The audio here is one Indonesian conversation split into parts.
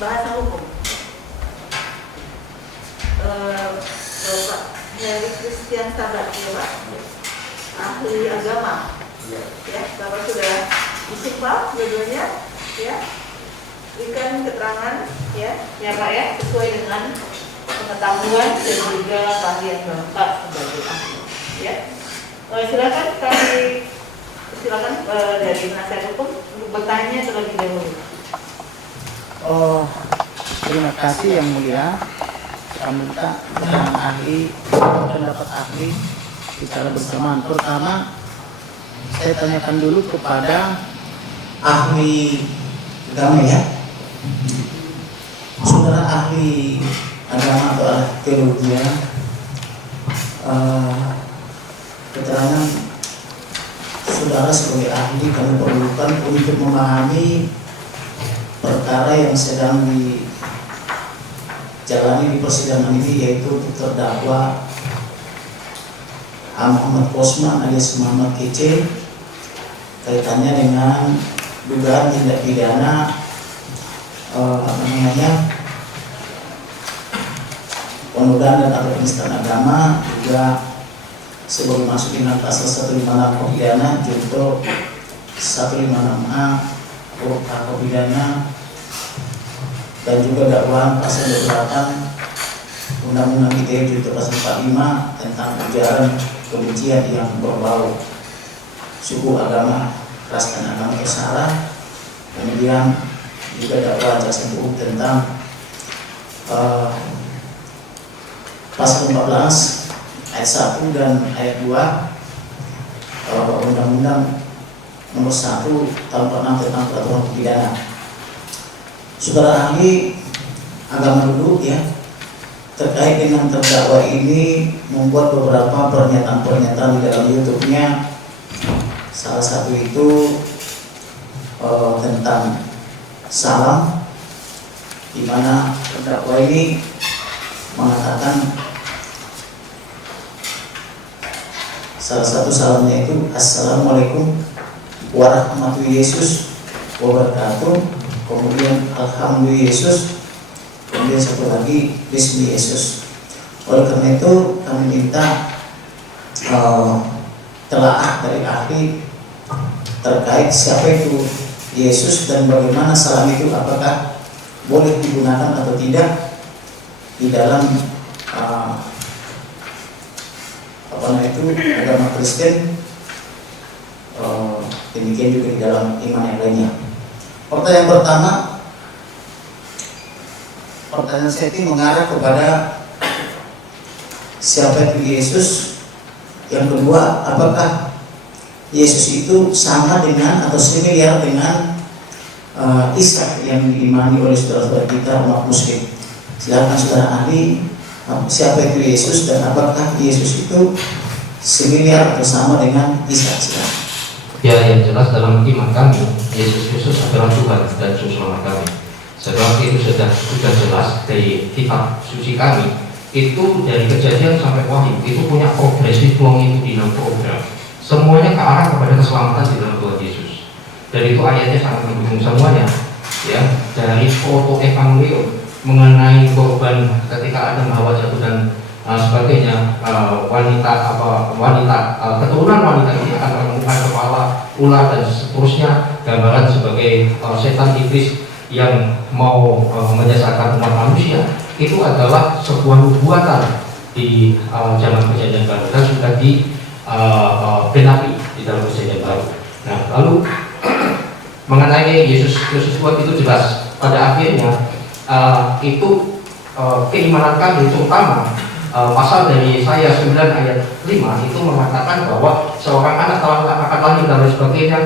bahasa hukum. Bapak Heri Christian Sabat, ya Pak, ahli agama. Ya, Bapak sudah disumpah dua-duanya, ya, berikan keterangan, ya Pak ya, sesuai dengan pengetahuan dan juga keahlian Bapak sebagai ahli. Ya, silakan dari penasihat hukum untuk bertanya terlebih dahulu. Oh, terima kasih Yang Mulia. Kami minta keterangan ahli, pendapat ahli secara bersamaan. Pertama, saya tanyakan dulu kepada ahli agama ya. Saudara ahli agama atau ahli teologi, keterangan saudara sebagai ahli kami perlukan untuk memahami perkara yang sedang dijalani di persidangan ini, yaitu terdakwa Muhammad Osman alias Muhammad Kece, kaitannya dengan dugaan tindak pidana penodaan dan atau penistaan agama, juga sebelum masuk dengan pasal 156 pidana junto 156A huruf K pidana, dan juga dakwaan pasal 28 Undang-Undang ITE junto pasal 45 tentang ujaran kebencian yang berbau suku, agama, ras dan agama sara. Kemudian juga dakwaan jaksa hukum tentang pasal 14 ayat 1 dan ayat 2 Undang-Undang nomor 1 tahun 46 tentang peraturan pidana. Saudara ahli agama dulu ya, terkait dengan terdakwa ini membuat beberapa pernyataan-pernyataan di dalam YouTube-nya. Salah satu itu tentang salam, di mana terdakwa ini mengatakan salah satu salamnya itu Assalamualaikum warahmatullahi wabarakatuh, kemudian Alhamdulillah Yesus, kemudian satu lagi Bismi Yesus. Oleh karena itu kami minta telaah dari ahli terkait siapa itu Yesus dan bagaimana salam itu, apakah boleh digunakan atau tidak di dalam agama Kristen, demikian juga di dalam iman yang lainnya. Pertanyaan pertama, pertanyaan saya itu mengarah kepada siapa itu Yesus. Yang kedua, apakah Yesus itu sama dengan atau similar dengan Isa yang diimani oleh saudara-saudara kita umat Muslim? Silakan saudara ahli, siapa itu Yesus dan apakah Yesus itu similar atau sama dengan Isa? Silakan. Ya, yang jelas dalam iman kami, Yesus Kristus adalah Tuhan dan Juru Selamat kami. Sebab itu sudah jelas dari kitab suci kami, itu dari Kejadian sampai Wahyu itu punya progresif longitudinal program. Semuanya ke arah kepada keselamatan di dalam Tuhan Yesus. Dan itu ayatnya sangat mendukung semuanya. Ya, dari foto evangelium mengenai korban ketika Adam Hawa jatuh dan sebagainya, keturunan wanita ini akan menemukan kepala ular dan seterusnya, gambaran sebagai setan iblis yang mau menyesatkan umat manusia. Itu adalah sebuah nubuatan di zaman Perjanjian Baru dan sudah digenapi di dalam Perjanjian Baru. Nah, lalu mengenai Yesus Kristus itu jelas pada akhirnya itu keimanan kami terutama pasal dari Yesaya 9 ayat 5 itu mengatakan bahwa seorang anak akan lahir dan lain sebagainya,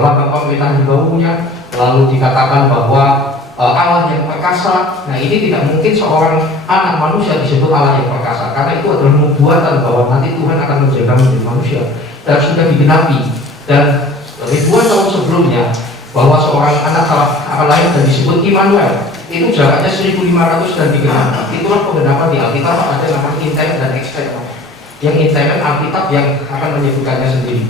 lambang pemerintahan di baunya, lalu dikatakan bahwa Allah yang perkasa. Nah, ini tidak mungkin seorang anak manusia disebut Allah yang perkasa, karena itu adalah nubuatan bahwa nanti Tuhan akan menjaga menjadi manusia dan sudah digenapi. Dan ribuan tahun sebelumnya bahwa seorang anak akan lahir dan disebut Immanuel. Itu jaraknya 1500 dan digenapi. Itulah penggenapan di Alkitab, ada namanya intern dan external. Yang intern Alkitab yang akan menyebutkannya sendiri.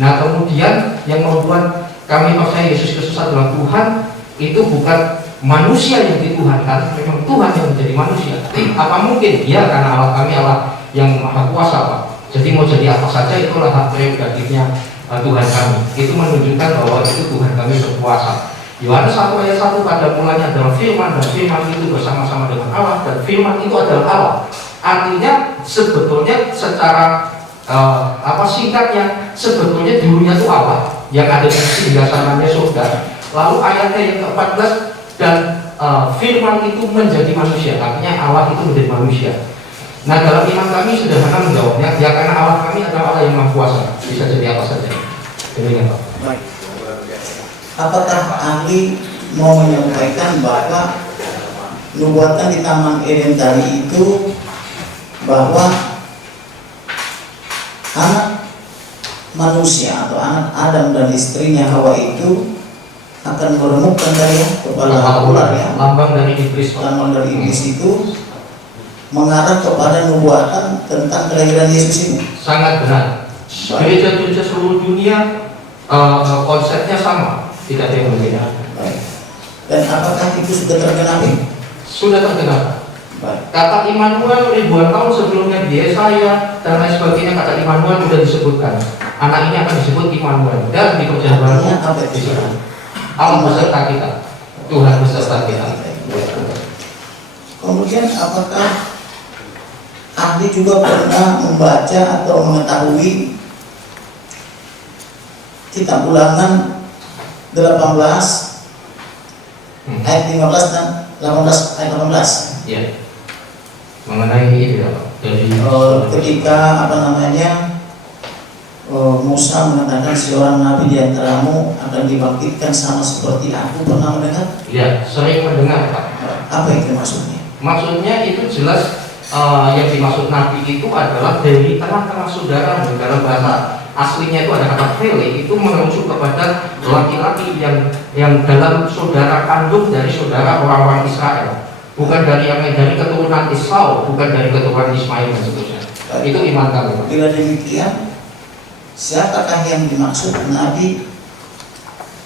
Nah, kemudian yang membuat kami percaya Yesus Kristus adalah Tuhan itu bukan manusia yang dituhankan, memang Tuhan yang menjadi manusia. Apa mungkin? Ya, karena Allah kami Allah yang maha kuasa, Pak. Jadi mau jadi apa saja itulah hak prerogatifnya Tuhan kami. Itu menunjukkan bahwa itu Tuhan kami berkuasa. Yohanes 1 ayat 1, pada mulanya adalah firman, dan firman itu bersama-sama dengan Allah, dan firman itu adalah Allah. Artinya sebetulnya secara singkatnya, sebetulnya dulunya itu Allah yang ada di singgasananya surga. Lalu ayatnya yang ke-14, dan firman itu menjadi manusia, artinya Allah itu menjadi manusia. Nah, dalam iman kami sederhana menjawabnya, ya karena Allah kami adalah Allah yang maha kuasa, bisa jadi apa saja. Demikian, Pak. Baik. Apakah ahli mau menyampaikan bahwa nubuatan di Taman Eden tadi itu bahwa anak manusia atau anak Adam dan istrinya Hawa itu akan meremukkan dari kepala ular, ya, lambang dari iblis, Pak. lambang dari iblis itu mengarah kepada nubuatan tentang kelahiran Yesus ini. Sangat benar. Gereja-gereja seluruh dunia konsepnya sama, tidak ada yang berbeda. Baik. Dan apakah itu sudah tergenapi? Sudah terkenal. Baik. Kata Immanuel ribuan tahun sebelumnya di Yesaya dan lain sebagainya, kata Immanuel sudah disebutkan. Anak ini akan disebut Immanuel, dan di Perjanjian Baru Artinya apa itu? Allah beserta kita, Tuhan beserta kita. Kemudian apakah ahli juga pernah membaca atau mengetahui kitab Ulangan 18 ayat 15 dan 18 ayat 18? Ya. Mengenai itu ya, Pak. Dari Ketika Musa mengatakan seorang nabi di antaramu akan dibangkitkan sama seperti aku, pernah mendengar? ya, sering mendengar, Pak. Apa itu maksudnya? Maksudnya itu jelas yang dimaksud nabi itu adalah dari tengah-tengah saudara. Dalam bahasa aslinya itu ada kata vele, itu merujuk kepada laki-laki yang dalam saudara kandung dari saudara orang-orang Israel, bukan dari keturunan Esau, bukan dari keturunan Ismail dan seterusnya. Itu iman kami, Pak. Bila demikian, siapakah yang dimaksud nabi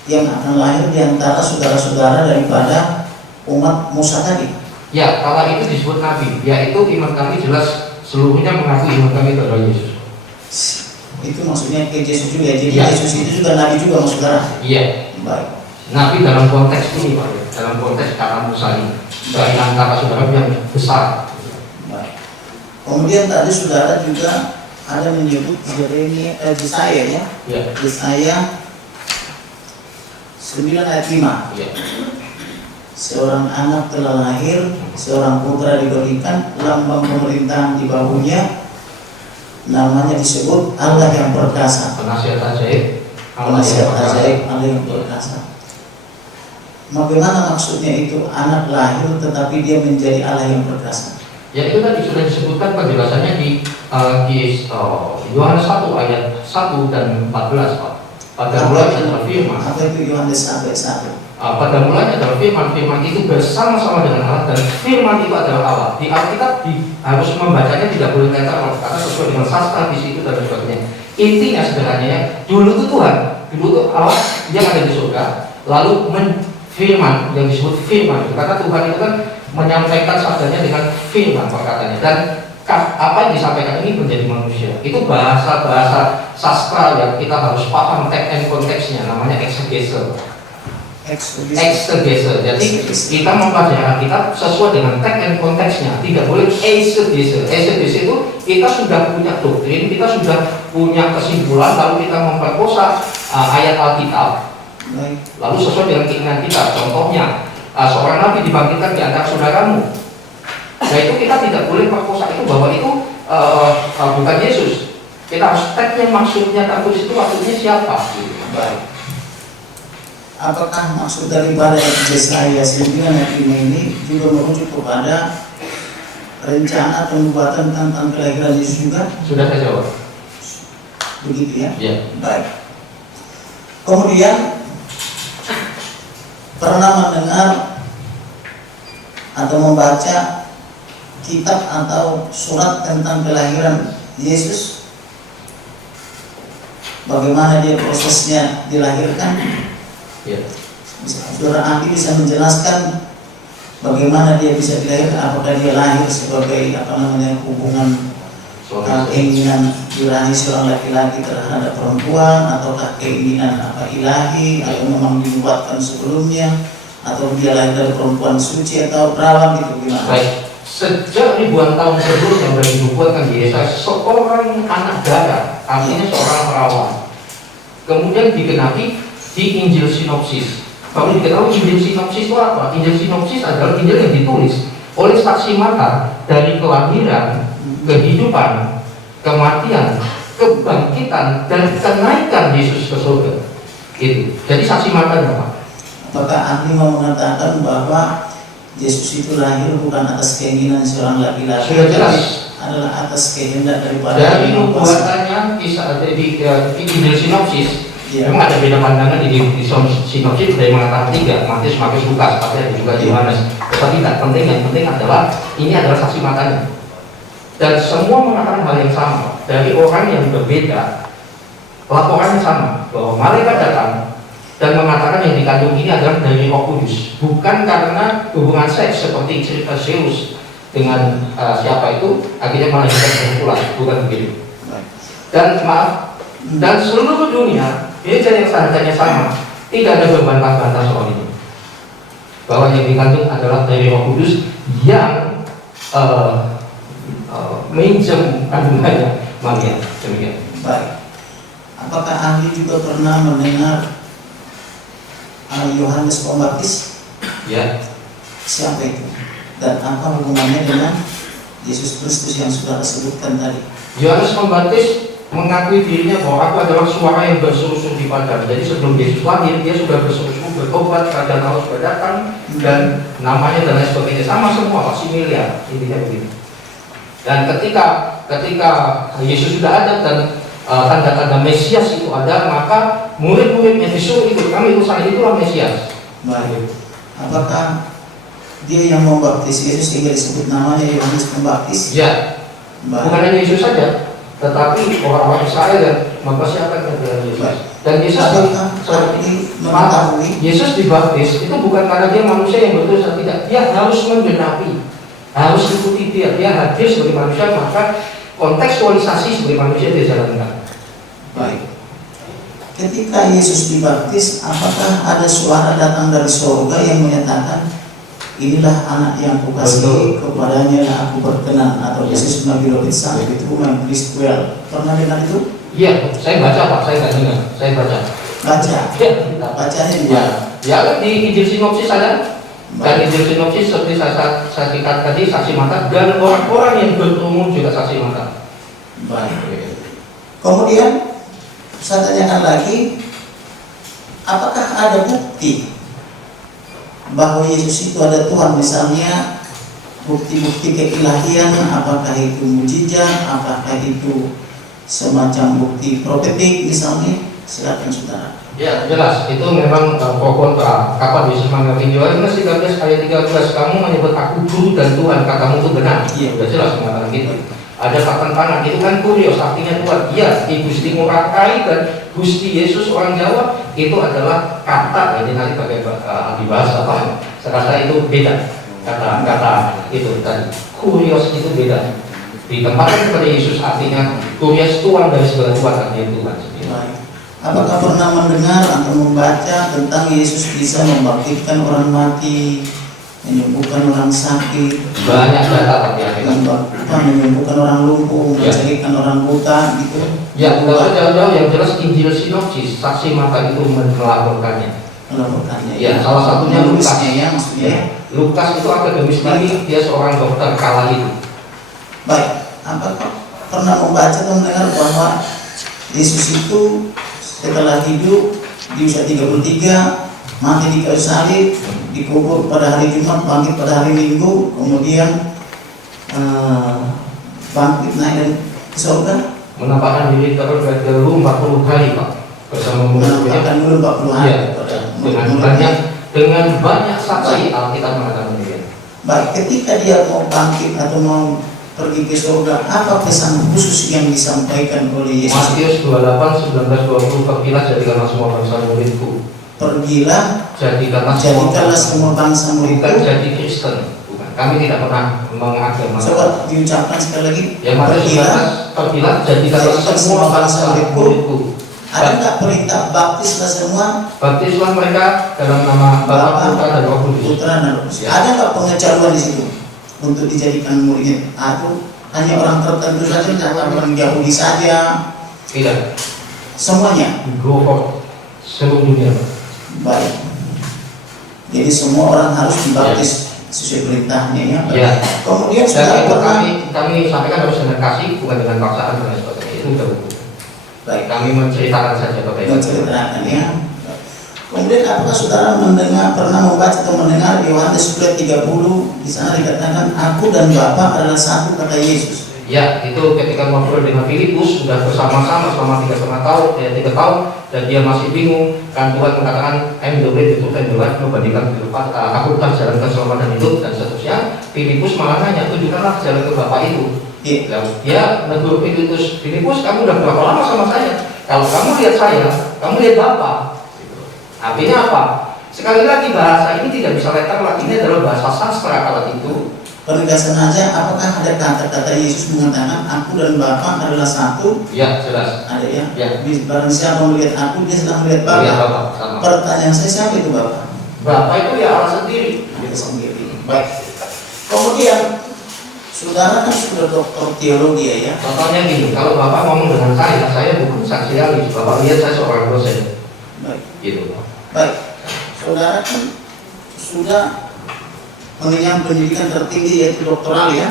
yang akan lahir di antara saudara-saudara daripada umat Musa tadi? Ya, kalau itu disebut nabi, yaitu iman kami jelas seluruhnya mengaku iman kami adalah Yesus. Itu maksudnya ke Yesus juga. Jadi Ya. Yesus itu juga nabi juga maksudnya. Iya, Baik. nabi dalam konteks ini, Pak, dalam konteks kata Musa ini, dari antara saudara yang besar. Baik. Kemudian tadi saudara juga ada menyebut Yesaya, ya. Ya, Yesaya 9 ayat 5. ya. Seorang anak telah lahir, seorang putra diberikan, lambang pemerintahan di bahunya, namanya disebut Allah yang perkasa. Penasihat ajaib, Allah yang Penasihat perkasa. ajaib, Allah yang perkasa. Bagaimana maksudnya itu anak lahir tetapi dia menjadi Allah yang perkasa? Ya, itu tadi sudah disebutkan penjelasannya di Yohanes 1 ayat 1 dan 14, Pak. Pada mulanya adalah firman. Apa itu Yohanes 1:1? Pada mulanya adalah firman. Firman itu bersama-sama dengan Allah, dan firman itu adalah Allah. Di Alkitab harus membacanya tidak boleh kata karena sesuai dengan sastra di situ dan sebagainya. Intinya sebenarnya dulu itu Tuhan, dulu itu Allah yang ada di surga, lalu firman yang disebut firman. Karena Tuhan itu kan menyampaikan sabdanya dengan firman perkataannya, dan apa yang disampaikan ini menjadi manusia. Itu bahasa-bahasa sastra yang kita harus paham teks and konteksnya, namanya exegese. Exegese. Jadi kita mempelajari Alkitab sesuai dengan teks and konteksnya, tidak boleh exegese. Exegese itu kita sudah punya doktrin, kita sudah punya kesimpulan, lalu kita memperkosa ayat Alkitab, lalu sesuai dengan keinginan kita. Contohnya, seorang nabi dibangkitkan di antara saudaramu. Nah, itu kita tidak boleh perkosa itu bahwa itu bukan Yesus. Kita harus teksnya maksudnya tertulis itu maksudnya siapa? Baik. Apakah maksud daripada Yesaya 9 ayat 5 ini juga merujuk kepada rencana penubuatan tentang kelahiran Yesus juga? Sudah saya jawab. Begitu ya? Ya. Baik. Kemudian pernah mendengar atau membaca kitab atau surat tentang kelahiran Yesus? Bagaimana dia prosesnya dilahirkan? Ya. Saudara ahli bisa menjelaskan bagaimana dia bisa dilahirkan? Apakah dia lahir sebagai hubungan keinginan birahi seorang laki-laki terhadap perempuan, ataukah keinginan ilahi, atau memang dibuatkan sebelumnya, atau dia lahir dari perempuan suci atau perawan gitu, gimana? Baik, sejak ribuan tahun sebelum yang sudah dinubuatkan di Yesaya, seorang anak darah, artinya seorang perawan, kemudian digenapi di Injil Sinopsis. Kalau diketahui Injil Sinopsis itu apa? Injil Sinopsis adalah Injil yang ditulis oleh saksi mata dari kelahiran, kehidupan, kematian, kebangkitan, dan kenaikan Yesus ke surga. Itu. Jadi saksi matanya, Pak. Apakah ahli mau mengatakan bahwa Yesus itu lahir bukan atas keinginan seorang laki-laki? Sudah jelas. Adalah atas kehendak daripada Dari nubuatannya kisah di Injil Sinopsis, memang ada beda pandangan di Sinopsis dari mengatakan 3, Matius, Markus, Lukas, tapi ada juga Yohanes. Tetapi tidak penting, yang penting adalah ini adalah saksi matanya. Dan semua mengatakan hal yang sama. Dari orang yang berbeda, laporannya sama, bahwa malaikat datang dan mengatakan yang dikandung ini adalah dari Roh Kudus, bukan karena hubungan seks seperti cerita Zeus dengan siapa itu akhirnya melahirkan perempuan, bukan begitu. Dan maaf, dan seluruh dunia ini yang standarnya sama, tidak ada berbantah-bantah soal ini, bahwa yang dikandung adalah dari Roh Kudus yang minjem kandungannya Maria. Demikian. Baik. Apakah ahli juga pernah mendengar Yohanes Pembaptis? Ya. Siapa itu? Dan apa hubungannya dengan Yesus Kristus yang sudah disebutkan tadi? Yohanes Pembaptis mengakui dirinya bahwa aku adalah suara yang berseru-seru di padang. Jadi sebelum Yesus lahir, dia sudah berseru-seru bertobat, kerajaan Allah sudah datang, dan namanya dan lain sebagainya sama semua, Maximilian, intinya begitu. Dan ketika Yesus sudah ada dan tanda-tanda Mesias itu ada, maka murid-muridnya disuruh ikut, kami ikut sana, itulah Mesias. Baik. Apakah dia yang membaptis Yesus sehingga disebut namanya Yohanes Pembaptis? Ya. Bukan hanya Yesus saja, tetapi orang-orang Israel dan mempersiapkan kebenaran Yesus. Dan Yesus mengetahui Yesus dibaptis itu bukan karena dia manusia yang berdosa, tidak. Dia harus menggenapi, harus ikuti dia hadir sebagai manusia, maka kontekstualisasi sebagai manusia dia jalankan. Baik. Ketika Yesus dibaptis, apakah ada suara datang dari surga yang menyatakan inilah anak yang kukasihi, kepadanya lah aku berkenan, atau Yesus Nabi Daud sampai itu yang Kristus? Pernah dengar itu? Iya, saya baca Pak, saya nggak dengar, saya baca. Baca? Ya, bacanya di ya. mana? Ya, di Injil Sinopsis ada. Dan Injil Sinopsis seperti saya katakan tadi saksi mata, dan orang-orang yang berumur juga saksi mata. Baik. Kemudian saya tanyakan lagi, apakah ada bukti bahwa Yesus itu ada Tuhan? Misalnya bukti-bukti keilahian, apakah itu mujizat, apakah itu semacam bukti profetik misalnya? Silakan saudara. Ya, jelas, itu memang pro kontra. Kapan Yesus mengerti? Yohanes 13 ayat 13, kamu menyebut aku guru dan Tuhan, katamu itu benar. Iya, sudah jelas mengatakan gitu. Ada tangan itu kan kurios, artinya Tuhan. Iya, Gusti Murakai dan Gusti Yesus orang Jawa itu adalah kata, ini nanti pakai ahli bahasa apa? Saya rasa itu beda. Kata itu tadi. Kurios itu beda. Ditempatkan kepada Yesus artinya kurios Tuhan dari segala Tuhan, artinya Tuhan. Baik. Apakah pernah mendengar atau membaca tentang Yesus bisa membangkitkan orang mati, menyembuhkan orang sakit, banyak data tapi menyembuhkan orang lumpuh, mencarikan orang buta gitu? Ya, kalau jauh-jauh yang jelas Injil Sinopsis, saksi mata itu melaporkannya. Ya, salah satunya Lukas. Ya, maksudnya Lukas itu akademis tinggi, dia seorang dokter kala itu. Baik, apakah pernah membaca atau mendengar bahwa Yesus itu setelah hidup di usia 33, mati di kayu salib, dikubur pada hari Jumat, bangkit pada hari Minggu, kemudian bangkit naik ke surga? Menampakkan diri dahulu 40 hari Pak, bersama murid-muridnya. Menampakkan dulu 40 hari. Ya, dengan banyak saksi Alkitab mengatakan demikian. Baik, ketika dia mau bangkit atau mau pergi ke surga, apa pesan khusus yang disampaikan oleh Yesus? Matius 28, 19, 20, pergilah jadikanlah semua bangsa muridku. pergilah jadikanlah semua bangsa bukan muridku. jadi Kristen, bukan. Kami tidak pernah mengagamakan. Coba diucapkan sekali lagi. Yang pergilah jadikanlah semua bangsa muridku. Ada nggak perintah baptislah semua? Baptislah mereka dalam nama Bapa, Putra, dan Roh Kudus. Putra dan Roh Kudus. Ada nggak pengecualian di situ untuk dijadikan muridnya? Atau hanya orang tertentu saja, orang Yahudi saja? Tidak. Semuanya. Go for seluruh dunia. Baik. Jadi semua orang harus dibaptis sesuai perintahnya ya. Ya. Kemudian Dan sudah itu pernah. kami sampaikan harus dengan kasih, bukan dengan paksaan dan sebagainya. Itu sudah hukum. Baik. Kami menceritakan saja Bapak Ibu. Menceritakan ya. Kemudian apakah saudara pernah membaca atau mendengar Yohanes 30 di sana dikatakan aku dan Bapa adalah satu kata Yesus. Ya, itu ketika ngobrol dengan Filipus sudah bersama-sama selama 3,5 tahun, 3 tahun, dan dia masih bingung. Kan Tuhan mengatakan, I'm the way, the truth, and the life. Membandingkan kehidupan, aku telah jalan keselamatan hidup dan seterusnya. Filipus malah nanya, tunjukkanlah jalan ke Bapa itu. Dia menegur Filipus, kamu udah berapa lama sama saya? Kalau kamu lihat saya, kamu lihat Bapa. Artinya apa? Sekali lagi bahasa ini tidak bisa letterlek. Ini adalah bahasa sastra kala itu. Penegasan aja, apakah ada kata-kata Yesus mengatakan aku dan Bapa adalah satu? Ya, jelas. Ada ya? Ya. Barang siapa melihat aku, dia sedang melihat Bapa. Ya, Bapak, sama. Pertanyaan saya, siapa itu Bapa? Bapa itu ya Allah sendiri. Dia sendiri. Baik. Kemudian saudara kan sudah doktor teologi ya? Contohnya gini, kalau Bapak ngomong dengan saya bukan saksi ahli. Bapak lihat saya seorang dosen. Baik. Gitu. Baik. Saudara kan sudah mengenyam pendidikan tertinggi yaitu doktoral ya.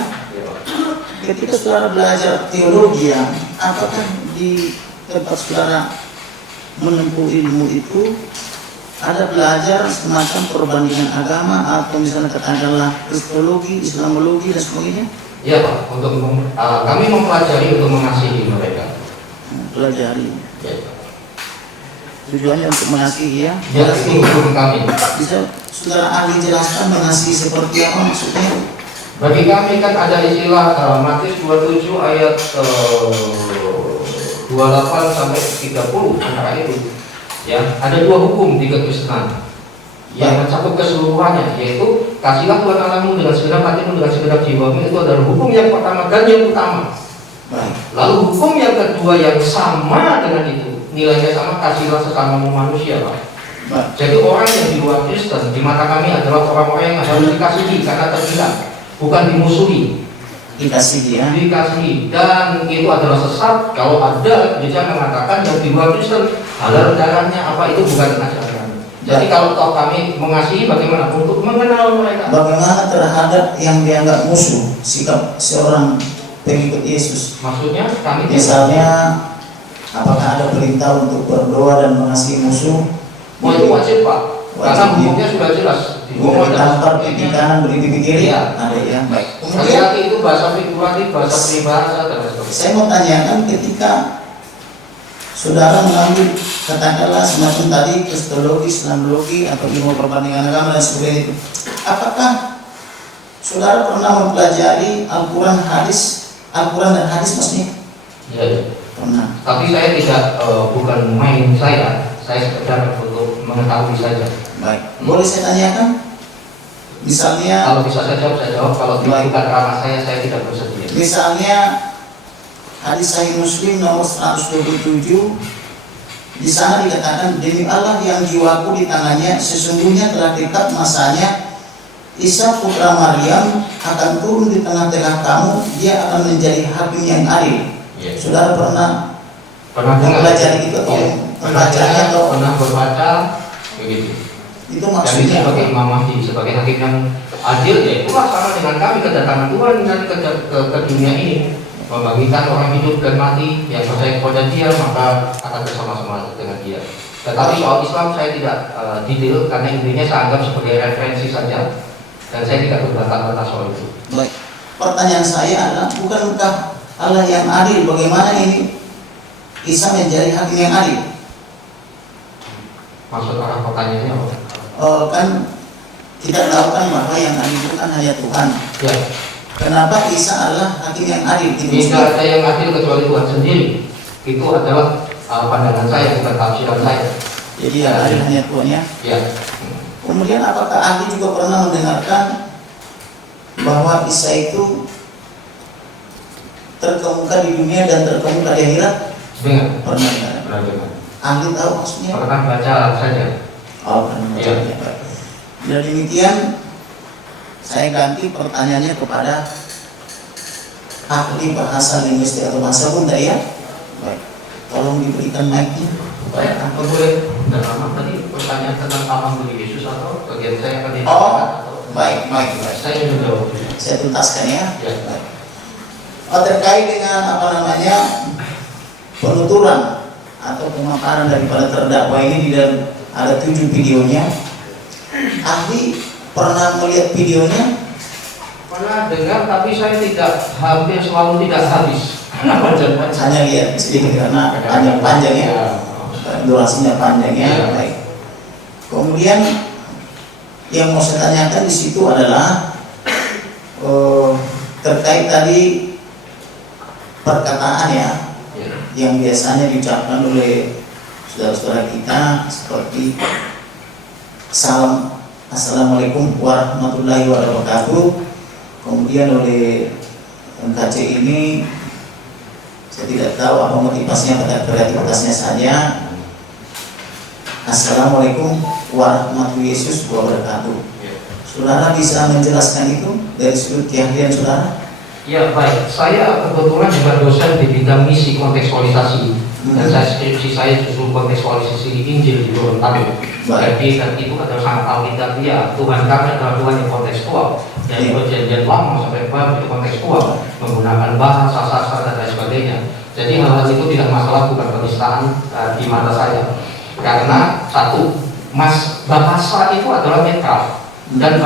Ketika saudara belajar teologi ya, apakah di tempat saudara menempuh ilmu itu ada belajar semacam perbandingan agama atau misalnya katakanlah kristologi, islamologi dan sebagainya? Iya Pak, kami mempelajari untuk mengasihi mereka. Pelajari. Ya. Tujuannya untuk mengasihi ya. Ya, itu hukum kami. Bisa saudara ahli jelaskan mengasihi seperti apa maksudnya? Bagi kami kan ada istilah Matius 27 ayat 28 sampai 30 antara itu. Ya, ada dua hukum di kekristenan yang mencakup keseluruhannya, yaitu kasihlah Tuhan Allahmu dengan segenap hatimu, dengan segenap jiwamu. Itu adalah hukum yang pertama dan yang utama. Baik. Lalu hukum yang kedua yang sama dengan itu, nilainya sama, kasihlah sesamamu manusia, Pak. Baik. Jadi orang yang di luar Kristen di mata kami adalah orang-orang yang harus dikasihi karena terbilang, bukan dimusuhi. Dikasihi ya. Dikasihi, dan itu adalah sesat kalau ada gereja mengatakan yang di luar Kristen halal darahnya apa, itu bukan ajaran. Jadi kalau toh kami mengasihi, bagaimana untuk mengenal mereka? Bagaimana terhadap yang dianggap musuh sikap seorang pengikut Yesus? Maksudnya kami Misalnya, apakah ada perintah untuk berdoa dan mengasihi musuh? itu wajib Pak, karena Wajib. hukumnya sudah jelas. Boleh ditampar pipi kanan, beri pipi kiri. Iya. Ada ya. Baik. Sekali Kemudian lagi itu bahasa figuratif, bahasa peribahasa dan sebagainya. saya mau tanyakan ketika saudara mengambil katakanlah semacam tadi kristologi, islamologi atau ilmu perbandingan agama dan sebagainya itu, apakah saudara pernah mempelajari Al-Quran dan hadis maksudnya? Iya, iya. Pernah. Tapi saya tidak, bukan main saya sekedar untuk mengetahui saja. Baik. Boleh saya tanyakan? Misalnya, Kalau bisa saya jawab. Kalau bukan ranah saya tidak bersedia. misalnya hadis Sahih Muslim nomor 127, di sana dikatakan demi Allah yang jiwaku di tangannya, sesungguhnya telah dekat masanya Isa putra Maryam akan turun di tengah-tengah kamu, dia akan menjadi hakim yang adil. Ya. Saudara pernah mempelajari itu atau membacanya atau pernah berbaca begitu. itu Dan maksudnya ini sebagai apa? Imam Mahdi, sebagai hakim yang adil, ya itulah sama dengan kami kedatangan Tuhan dan ke dunia ini, membagikan orang hidup dan mati yang percaya kepada Dia, maka akan bersama-sama dengan Dia. Tetapi soal Islam saya tidak detail karena intinya saya anggap sebagai referensi saja, dan saya tidak berbantah-bantah soal itu. Baik. Pertanyaan saya adalah, bukankah Allah yang adil? Bagaimana ini Isa menjadi hakim yang adil? Maksud arah pertanyaannya apa? Kan kita tahu kan bahwa yang adil itu kan hanya Tuhan. Ya, Kenapa Isa adalah hakim yang adil? tidak ada yang adil kecuali Tuhan sendiri. Itu adalah pandangan saya, bukan tafsiran saya. Jadi ya hanya tuanya. Ya. Kemudian apakah ahli juga pernah mendengarkan bahwa Isa itu terkemuka di dunia dan terkemuka di akhirat? Dengar. Pernah dengar? Pernah dengar. Ahli tahu maksudnya? Pernah baca saja. Oh, pernah baca. Iya. Dan demikian saya ganti pertanyaannya kepada ahli bahasa linguistik atau bahasa Bunda ya. Baik. Tolong diberikan mic-nya. Baik, apa boleh dalam tadi pertanyaan tentang alhamdulillah Yesus atau bagian saya akan Oh, atau baik. saya menjawab. Saya tuntaskan ya. Ya. Baik. Oh, terkait dengan apa namanya penuturan atau pemaparan daripada terdakwa ini di dalam ada 7 videonya. Ahli pernah melihat videonya? Pernah dengar tapi saya tidak hampir selalu tidak habis. Hanya lihat sedikit karena panjang ya. Durasinya panjang ya. Ya. Baik. Kemudian yang mau saya tanyakan di situ adalah terkait tadi perkataan ya yang biasanya diucapkan oleh saudara-saudara kita seperti salam assalamualaikum warahmatullahi wabarakatuh. Kemudian oleh MKC ini saya tidak tahu apa motivasinya pada kreativitasnya saja. Assalamualaikum warahmatullahi wabarakatuh. Saudara bisa menjelaskan itu dari sudut keahlian saudara? Ya baik, saya kebetulan juga dosen di bidang misi kontekstualisasi dan saya skripsi saya justru kontekstualisasi Injil di Gorontalo. Jadi dan itu adalah sangat alkitabiah. Tuhan kami adalah Tuhan yang kontekstual. Dari perjanjian lama sampai baru itu kontekstual, menggunakan bahasa, sastra dan lain sebagainya. Jadi hal-hal itu tidak masalah, bukan penistaan di mata saya. Karena satu, bahasa itu adalah netral. Dan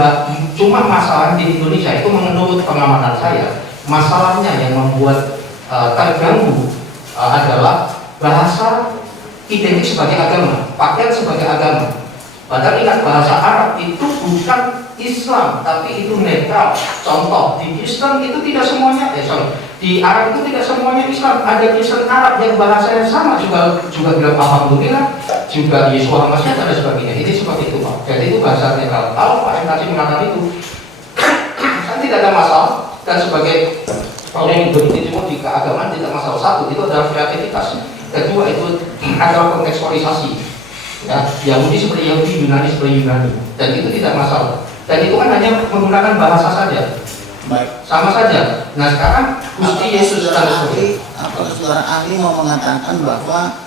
cuma masalah di Indonesia itu menurut pengamatan saya, masalahnya yang membuat terganggu adalah bahasa identik sebagai agama, pakaian sebagai agama. Padahal ingat bahasa Arab itu bukan Islam, tapi itu netral. Contoh, di Kristen itu tidak semuanya, di Arab itu tidak semuanya Islam. Ada Kristen Arab yang bahasanya sama, juga bilang alhamdulillah, juga Yesus Masih dan sebagainya. Ini seperti itu Pak. Jadi itu bahasa netral. Kalau Pak MKC mengatakan itu, kan tidak ada masalah. Dan sebagai orang yang berkecimpung di keagamaan tidak masalah. Satu, itu adalah kreativitas. Kedua, itu adalah kontekstualisasi. Ya, Yahudi seperti Yahudi, Yunani seperti Yunani, dan itu tidak masalah. Dan itu kan hanya menggunakan bahasa saja. Baik. Sama saja. Nah sekarang Gusti Yesus apakah saudara ahli mau mengatakan bahwa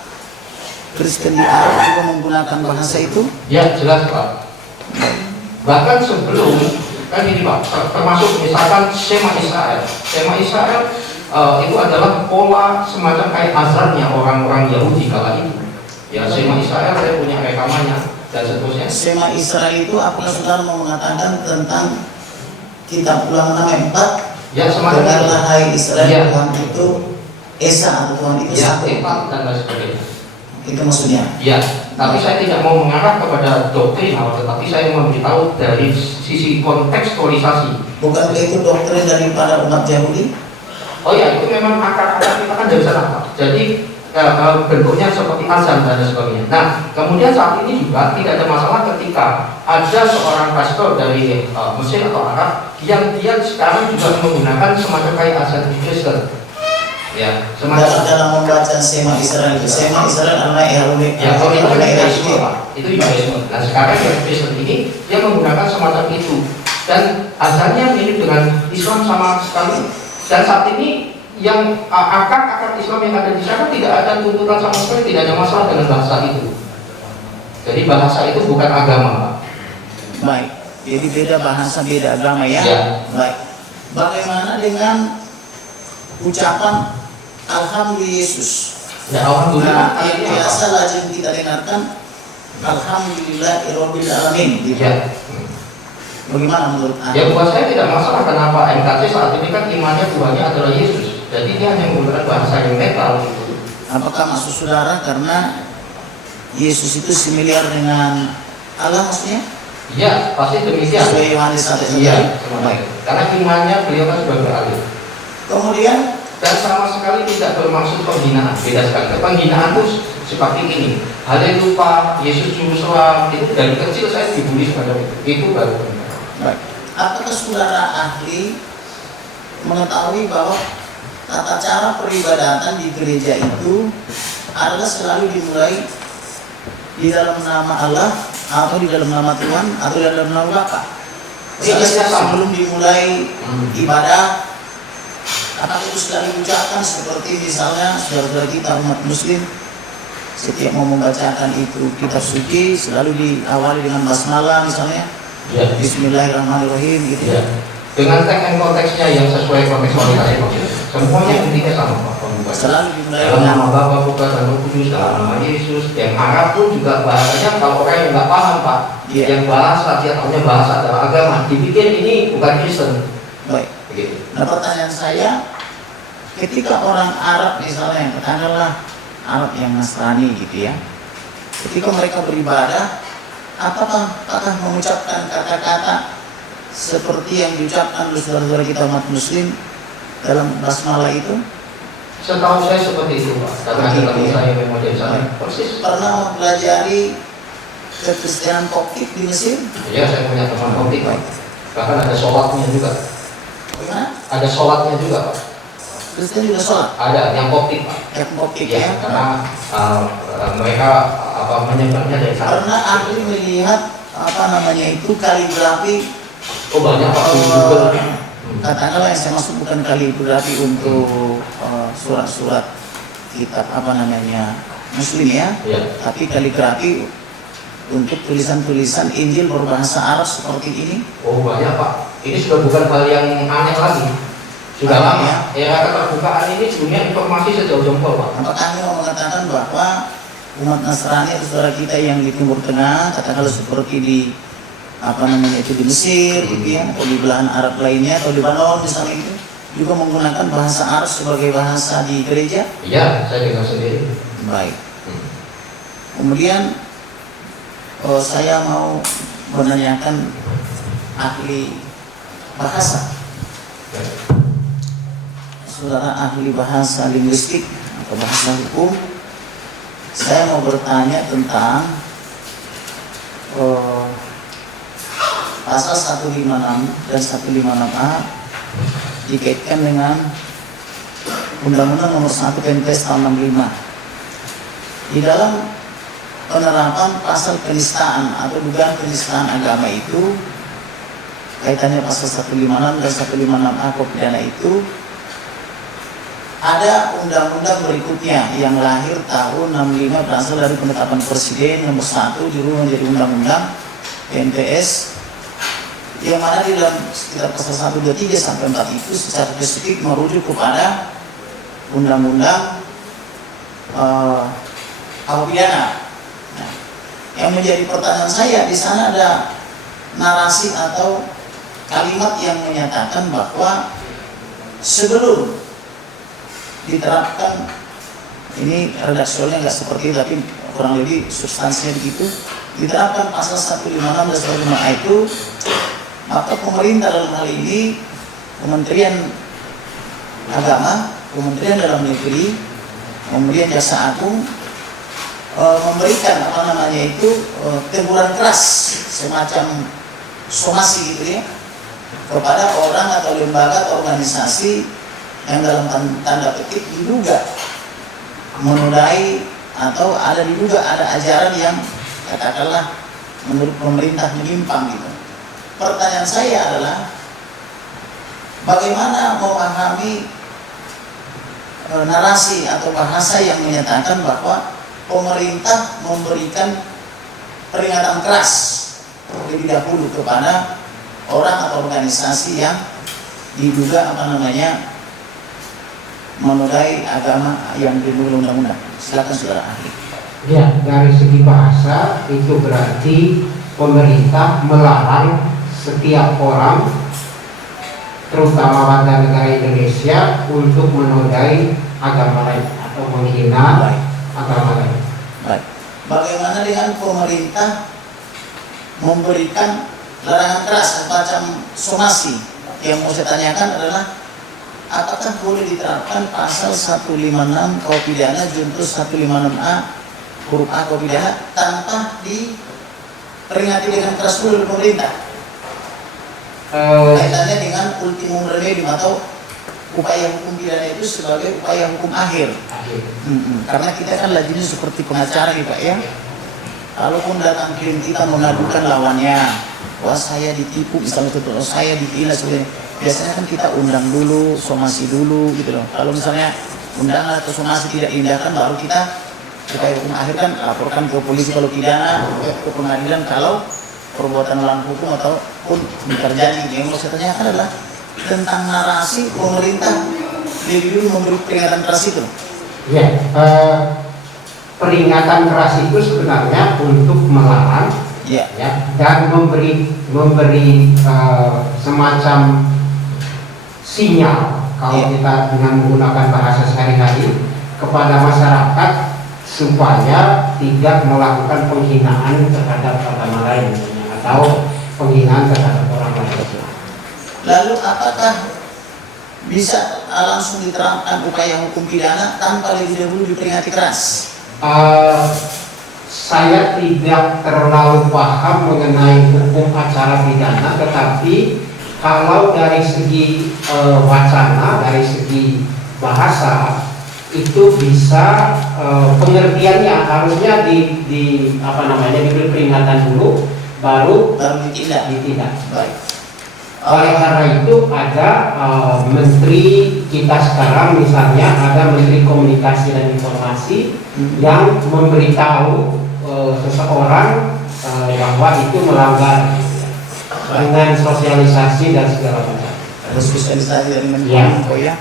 Kristen di Arab juga menggunakan bahasa itu? Ya jelas Pak. Bahkan sebelum kan ini Pak, termasuk misalkan Shema Israel. Shema Israel itu adalah pola semacam kayak azannya orang-orang Yahudi kala itu. Ya, Shema Israel saya punya rekamannya dan seterusnya. Shema Israel itu apakah saudara mau mengatakan tentang kitab Ulangan 4? Ya, semacam dengarlah hai Israel, ya. Tuhan itu Esa atau Tuhan itu ya, satu. dan lain sebagainya. Itu maksudnya. Ya, tapi saya tidak mau mengarah kepada doktrin, tetapi saya memberitahu dari sisi kontekstualisasi. Bukan itu doktrin daripada umat Yahudi? Oh ya, itu memang akar-akar kita kan dari sana Pak. Jadi bentuknya seperti azan dan sebagainya. Nah, kemudian saat ini juga tidak ada masalah ketika ada seorang pastor dari Mesir atau Arab yang dia sekarang juga menggunakan semacam kayak azan Kristen. Ya, semacam dalam membaca Shema Israel itu, Shema Israel adalah Yahudi. Ya, kalau itu Yudaisme Pak, itu Yudaisme. Nah, sekarang yang Kristen ini dia menggunakan semacam itu dan azannya mirip dengan Islam sama sekali. Dan saat ini yang akar Islam yang ada di sana tidak ada tuntutan sama sekali, tidak ada masalah dengan bahasa itu. Jadi bahasa itu bukan agama, Pak. Baik, jadi beda bahasa, beda agama ya. Ya. Baik. Bagaimana dengan ucapan Alhamdulillah Yesus? Ya, alhamdulillah. Nah, yang biasa lazim kita dengarkan Alhamdulillahirabbil alamin. Ya. Bagaimana menurut Anda? Ya buat saya tidak masalah. Kenapa MKC saat ini kan imannya Tuhannya adalah Yesus. Jadi dia hanya menggunakan bahasa yang netral gitu. Apakah maksud saudara karena Yesus itu semiliar dengan Allah maksudnya? Iya, pasti demikian. Sesuai Yohanes 1. Iya, baik. Karena imannya beliau kan sudah beralih. Kemudian Dan sama sekali tidak bermaksud penghinaan. Beda sekali. Penghinaan itu seperti ini. Haleluya, Yesus juru selamat, itu dari kecil saya dibully semacam itu baru benar. Baik. Apakah saudara ahli mengetahui bahwa tata cara peribadatan di gereja itu adalah selalu dimulai di dalam nama Allah atau di dalam nama Tuhan atau di dalam nama Bapa? Sebelum dimulai ibadah, apakah itu sekali ucapkan seperti misalnya saudara-saudara kita umat muslim setiap mau membacakan itu kitab suci selalu diawali dengan basmalah misalnya, Ya. Bismillahirrahmanirrahim gitu ya. Dengan teks dan konteksnya yang sesuai kontekstualitas semuanya intinya sama Pak. Selalu dimulai Dalam dengan nama Bapa, Putra dan Roh Kudus, dalam nama Yesus. Yang Arab pun juga bahasanya kalau orang yang nggak paham Pak, Iya. yang bahasa dia tahunya bahasa adalah agama, dipikir ini bukan Kristen. baik. Begitu. Nah pertanyaan saya, ketika orang Arab misalnya, katakanlah Arab yang Nasrani gitu ya, ketika mereka beribadah, apakah mengucapkan kata-kata seperti yang diucapkan oleh saudara-saudara kita umat muslim dalam basmalah itu? Setahu saya seperti itu Pak, karena ada teman saya yang mau jadi sana. Persis. Pernah mempelajari kekristenan Koptik di Mesir? Ya, saya punya teman koptik Pak. Bahkan ada sholatnya juga. Bagaimana? Ada sholatnya juga Pak. Kristen juga sholat? Ada yang koptik Pak. Yang Koptik Ya, ya? karena mereka menyebabnya dari sana. Pernah ahli melihat itu kaligrafi? Oh banyak Pak di Google. Katakanlah yang saya maksud bukan kaligrafi untuk surat-surat kitab muslim ya, Ya. tapi kaligrafi untuk tulisan-tulisan Injil berbahasa Arab seperti ini. Oh banyak Pak. Ini sudah bukan hal yang aneh lagi. Sudah Banyak, lama. ya. Era keterbukaan ini sebenarnya informasi sejauh jempol Pak. Apakah Anda mau mengatakan bahwa umat Nasrani atau saudara kita yang di Timur Tengah, katakanlah seperti di di Mesir, gitu ya, atau di belahan Arab lainnya, atau di Lebanon misalnya itu, juga menggunakan bahasa Arab sebagai bahasa di gereja? Iya, saya dengar sendiri. Baik. Kemudian saya mau menanyakan ahli bahasa, saudara ahli bahasa linguistik atau bahasa hukum. Saya mau bertanya tentang pasal 156 dan 156A dikaitkan dengan Undang-Undang Nomor 1 PMTS tahun 65. Di dalam penerapan pasal penistaan atau dugaan penistaan agama itu, kaitannya pasal 156 dan 156A Kode Pidana itu, ada undang-undang berikutnya yang lahir tahun 65 berasal dari penetapan Presiden nomor 1 dirubah menjadi Undang-Undang PMTS, yang mana di dalam sekitar pasal 123 sampai 4 itu secara spesifik merujuk kepada Undang-Undang Kode Pidana. Nah, yang menjadi pertanyaan saya, di sana ada narasi atau kalimat yang menyatakan bahwa sebelum diterapkan, ini redaksionalnya nggak seperti itu, tapi kurang lebih substansinya begitu, diterapkan pasal 156 dan 156A itu, maka pemerintah dalam hal ini Kementerian Agama, Kementerian Dalam Negeri, kemudian Jaksa Agung memberikan teguran keras semacam somasi gitu ya kepada orang atau lembaga atau organisasi yang dalam tanda petik diduga menodai atau diduga ada ajaran yang katakanlah menurut pemerintah menyimpang gitu. Pertanyaan saya adalah bagaimana memahami narasi atau bahasa yang menyatakan bahwa pemerintah memberikan peringatan keras terlebih dahulu kepada orang atau organisasi yang diduga menodai agama yang dimulai undang-undang. Silakan saudara ahli. Ya, dari segi bahasa itu berarti pemerintah melarang setiap orang, terutama warga negara Indonesia, untuk menodai agama lain atau menghina agama lain. Baik. Bagaimana dengan pemerintah memberikan larangan keras semacam somasi? Yang mau saya tanyakan adalah apakah boleh diterapkan pasal 156 Kode Pidana junto 156A huruf A kau pidana tanpa diperingati dengan keras dulu oleh pemerintah. Kaitannya dengan ultimum remedium atau upaya hukum pidana itu sebagai upaya hukum akhir. Karena kita kan lajimnya seperti pengacara nih Pak ya. Kalaupun datang klien kita mengadukan lawannya, wah saya ditipu misalnya itu, saya dihina sebagainya. Biasanya kan kita undang dulu, somasi dulu gitu loh. Kalau misalnya undangan atau somasi tidak diindahkan, baru kita upaya hukum akhir kan laporkan ke polisi kalau pidana, ke pengadilan kalau perbuatan melawan hukum ataupun terjadi. Yang mau saya tanyakan adalah tentang narasi pemerintah lebih dulu memberi peringatan keras itu. Ya, peringatan keras itu sebenarnya untuk melarang, ya, dan memberi semacam sinyal kalau kita dengan menggunakan bahasa sehari-hari kepada masyarakat supaya tidak melakukan penghinaan terhadap agama lain atau penghinaan terhadap orang lain. Lalu apakah bisa langsung diterapkan upaya hukum pidana tanpa lebih dahulu diperingati keras? Saya tidak terlalu paham mengenai hukum acara pidana, tetapi kalau dari segi wacana, dari segi bahasa itu bisa pengertiannya harusnya diberi peringatan dulu, baru ditindak. Baik. Oleh karena itu ada menteri kita sekarang, misalnya ada Menteri Komunikasi dan Informasi yang memberitahu seseorang bahwa itu melanggar dengan sosialisasi dan segala macam. Ada sosialisasi dari Menko ya.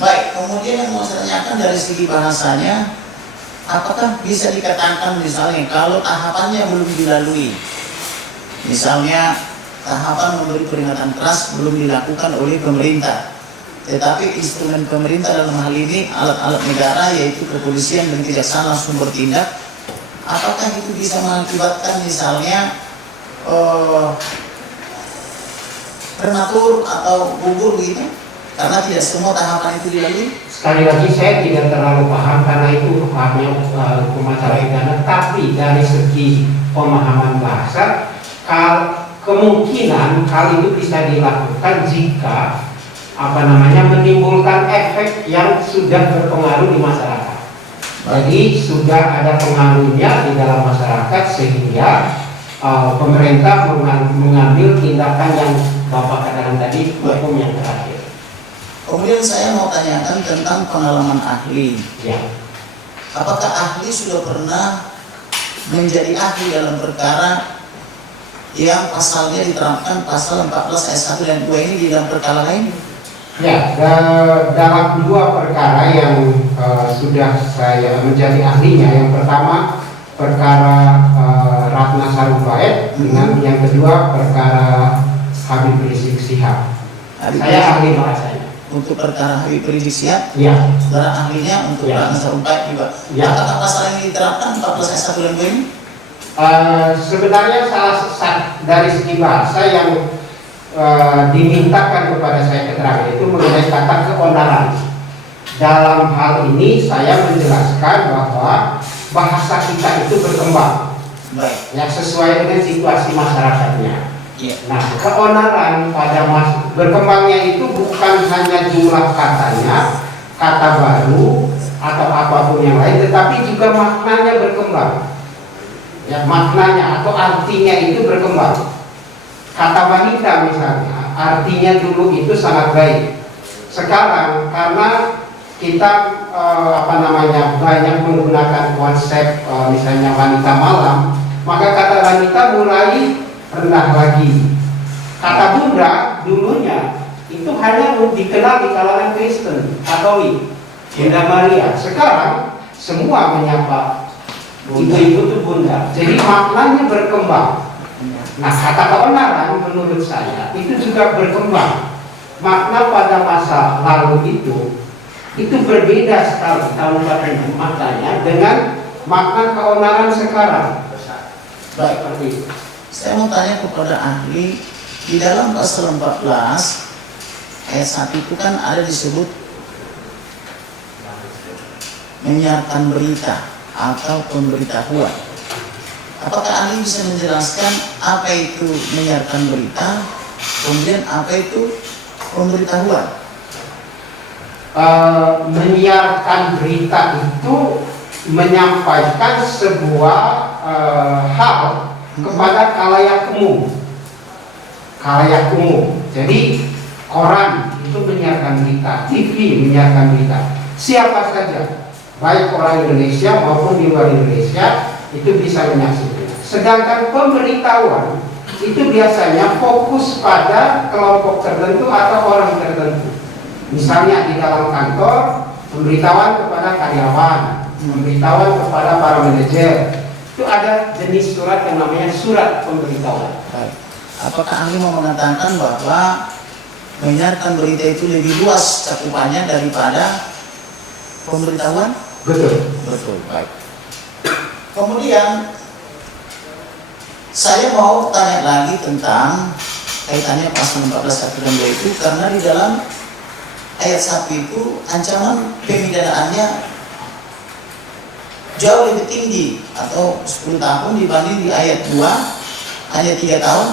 Baik, kemudian yang mau saya tanyakan dari segi bahasanya, apakah bisa dikatakan misalnya kalau tahapannya belum dilalui, misalnya tahapan memberi peringatan keras belum dilakukan oleh pemerintah, tetapi instrumen pemerintah dalam hal ini alat-alat negara yaitu kepolisian dan kejaksaan langsung bertindak, apakah itu bisa mengakibatkan misalnya prematur atau gugur begitu karena tidak semua tahapan itu dilalui? Sekali lagi saya tidak terlalu paham karena itu hanya hukum acara pidana, tapi dari segi pemahaman bahasa kemungkinan hal itu bisa dilakukan jika menimbulkan efek yang sudah berpengaruh di masyarakat. Jadi sudah ada pengaruhnya di dalam masyarakat sehingga pemerintah mengambil tindakan yang Bapak katakan tadi, hukum yang terakhir. Kemudian saya mau tanyakan tentang pengalaman ahli. Ya. Apakah ahli sudah pernah menjadi ahli dalam perkara yang pasalnya diterapkan pasal 14 ayat 1 dan 2 ini di dalam perkara lain? Ya, dalam dua perkara yang sudah saya menjadi ahlinya, yang pertama perkara Ratna Sarumpait dengan yang kedua perkara Habib Rizik Syihab. Saya ahli bahasanya. Untuk perkara Habib Rizik Syihab, ya. Saudara ahlinya untuk Ratna Sarumpait juga. Ya. Apakah pasal ini diterapkan 14 ayat 1 dan 2 ini? Sebenarnya salah dari segi bahasa yang dimintakan kepada saya keterangan itu mengenai kata keonaran. Dalam hal ini saya menjelaskan bahwa bahasa kita itu berkembang, ya sesuai dengan situasi masyarakatnya. Nah, keonaran pada berkembangnya itu bukan hanya jumlah katanya, kata baru atau apapun yang lain, tetapi juga maknanya berkembang. Ya, maknanya atau artinya itu berkembang. Kata wanita misalnya, artinya dulu itu sangat baik. Sekarang karena kita banyak menggunakan konsep misalnya wanita malam, maka kata wanita mulai rendah lagi. Kata bunda dulunya itu hanya dikenal di kalangan Kristen, Katolik, Bunda Maria. Sekarang semua menyapa ibu-ibu itu bunda. Jadi maknanya berkembang. Nah, kata keonaran menurut saya itu juga berkembang. Makna pada masa lalu itu berbeda sekali tahun 46 maknanya dengan makna keonaran sekarang. Baik, saya mau tanya kepada ahli, di dalam pasal 14 ayat 1 itu kan ada disebut menyiarkan berita. atau pemberitahuan. Apakah ahli bisa menjelaskan apa itu menyiarkan berita, kemudian apa itu pemberitahuan? Menyiarkan berita itu menyampaikan sebuah hal kepada khalayak umum. Khalayak umum. Jadi koran itu menyiarkan berita, TV menyiarkan berita. Siapa saja, baik orang Indonesia maupun di luar Indonesia, itu bisa menyaksikan. Sedangkan pemberitahuan itu biasanya fokus pada kelompok tertentu atau orang tertentu. Misalnya di dalam kantor, pemberitahuan kepada karyawan, pemberitahuan kepada para manajer. Itu ada jenis surat yang namanya surat pemberitahuan. Apakah ahli mau mengatakan bahwa menyiarkan berita itu lebih luas cakupannya daripada pemberitahuan? Betul. Betul, baik. Kemudian saya mau tanya lagi tentang kaitannya pasal 14 ayat 2 itu, karena di dalam ayat 1 itu ancaman pemidanaannya jauh lebih tinggi, atau 10 tahun dibanding di ayat 2 hanya 3 tahun.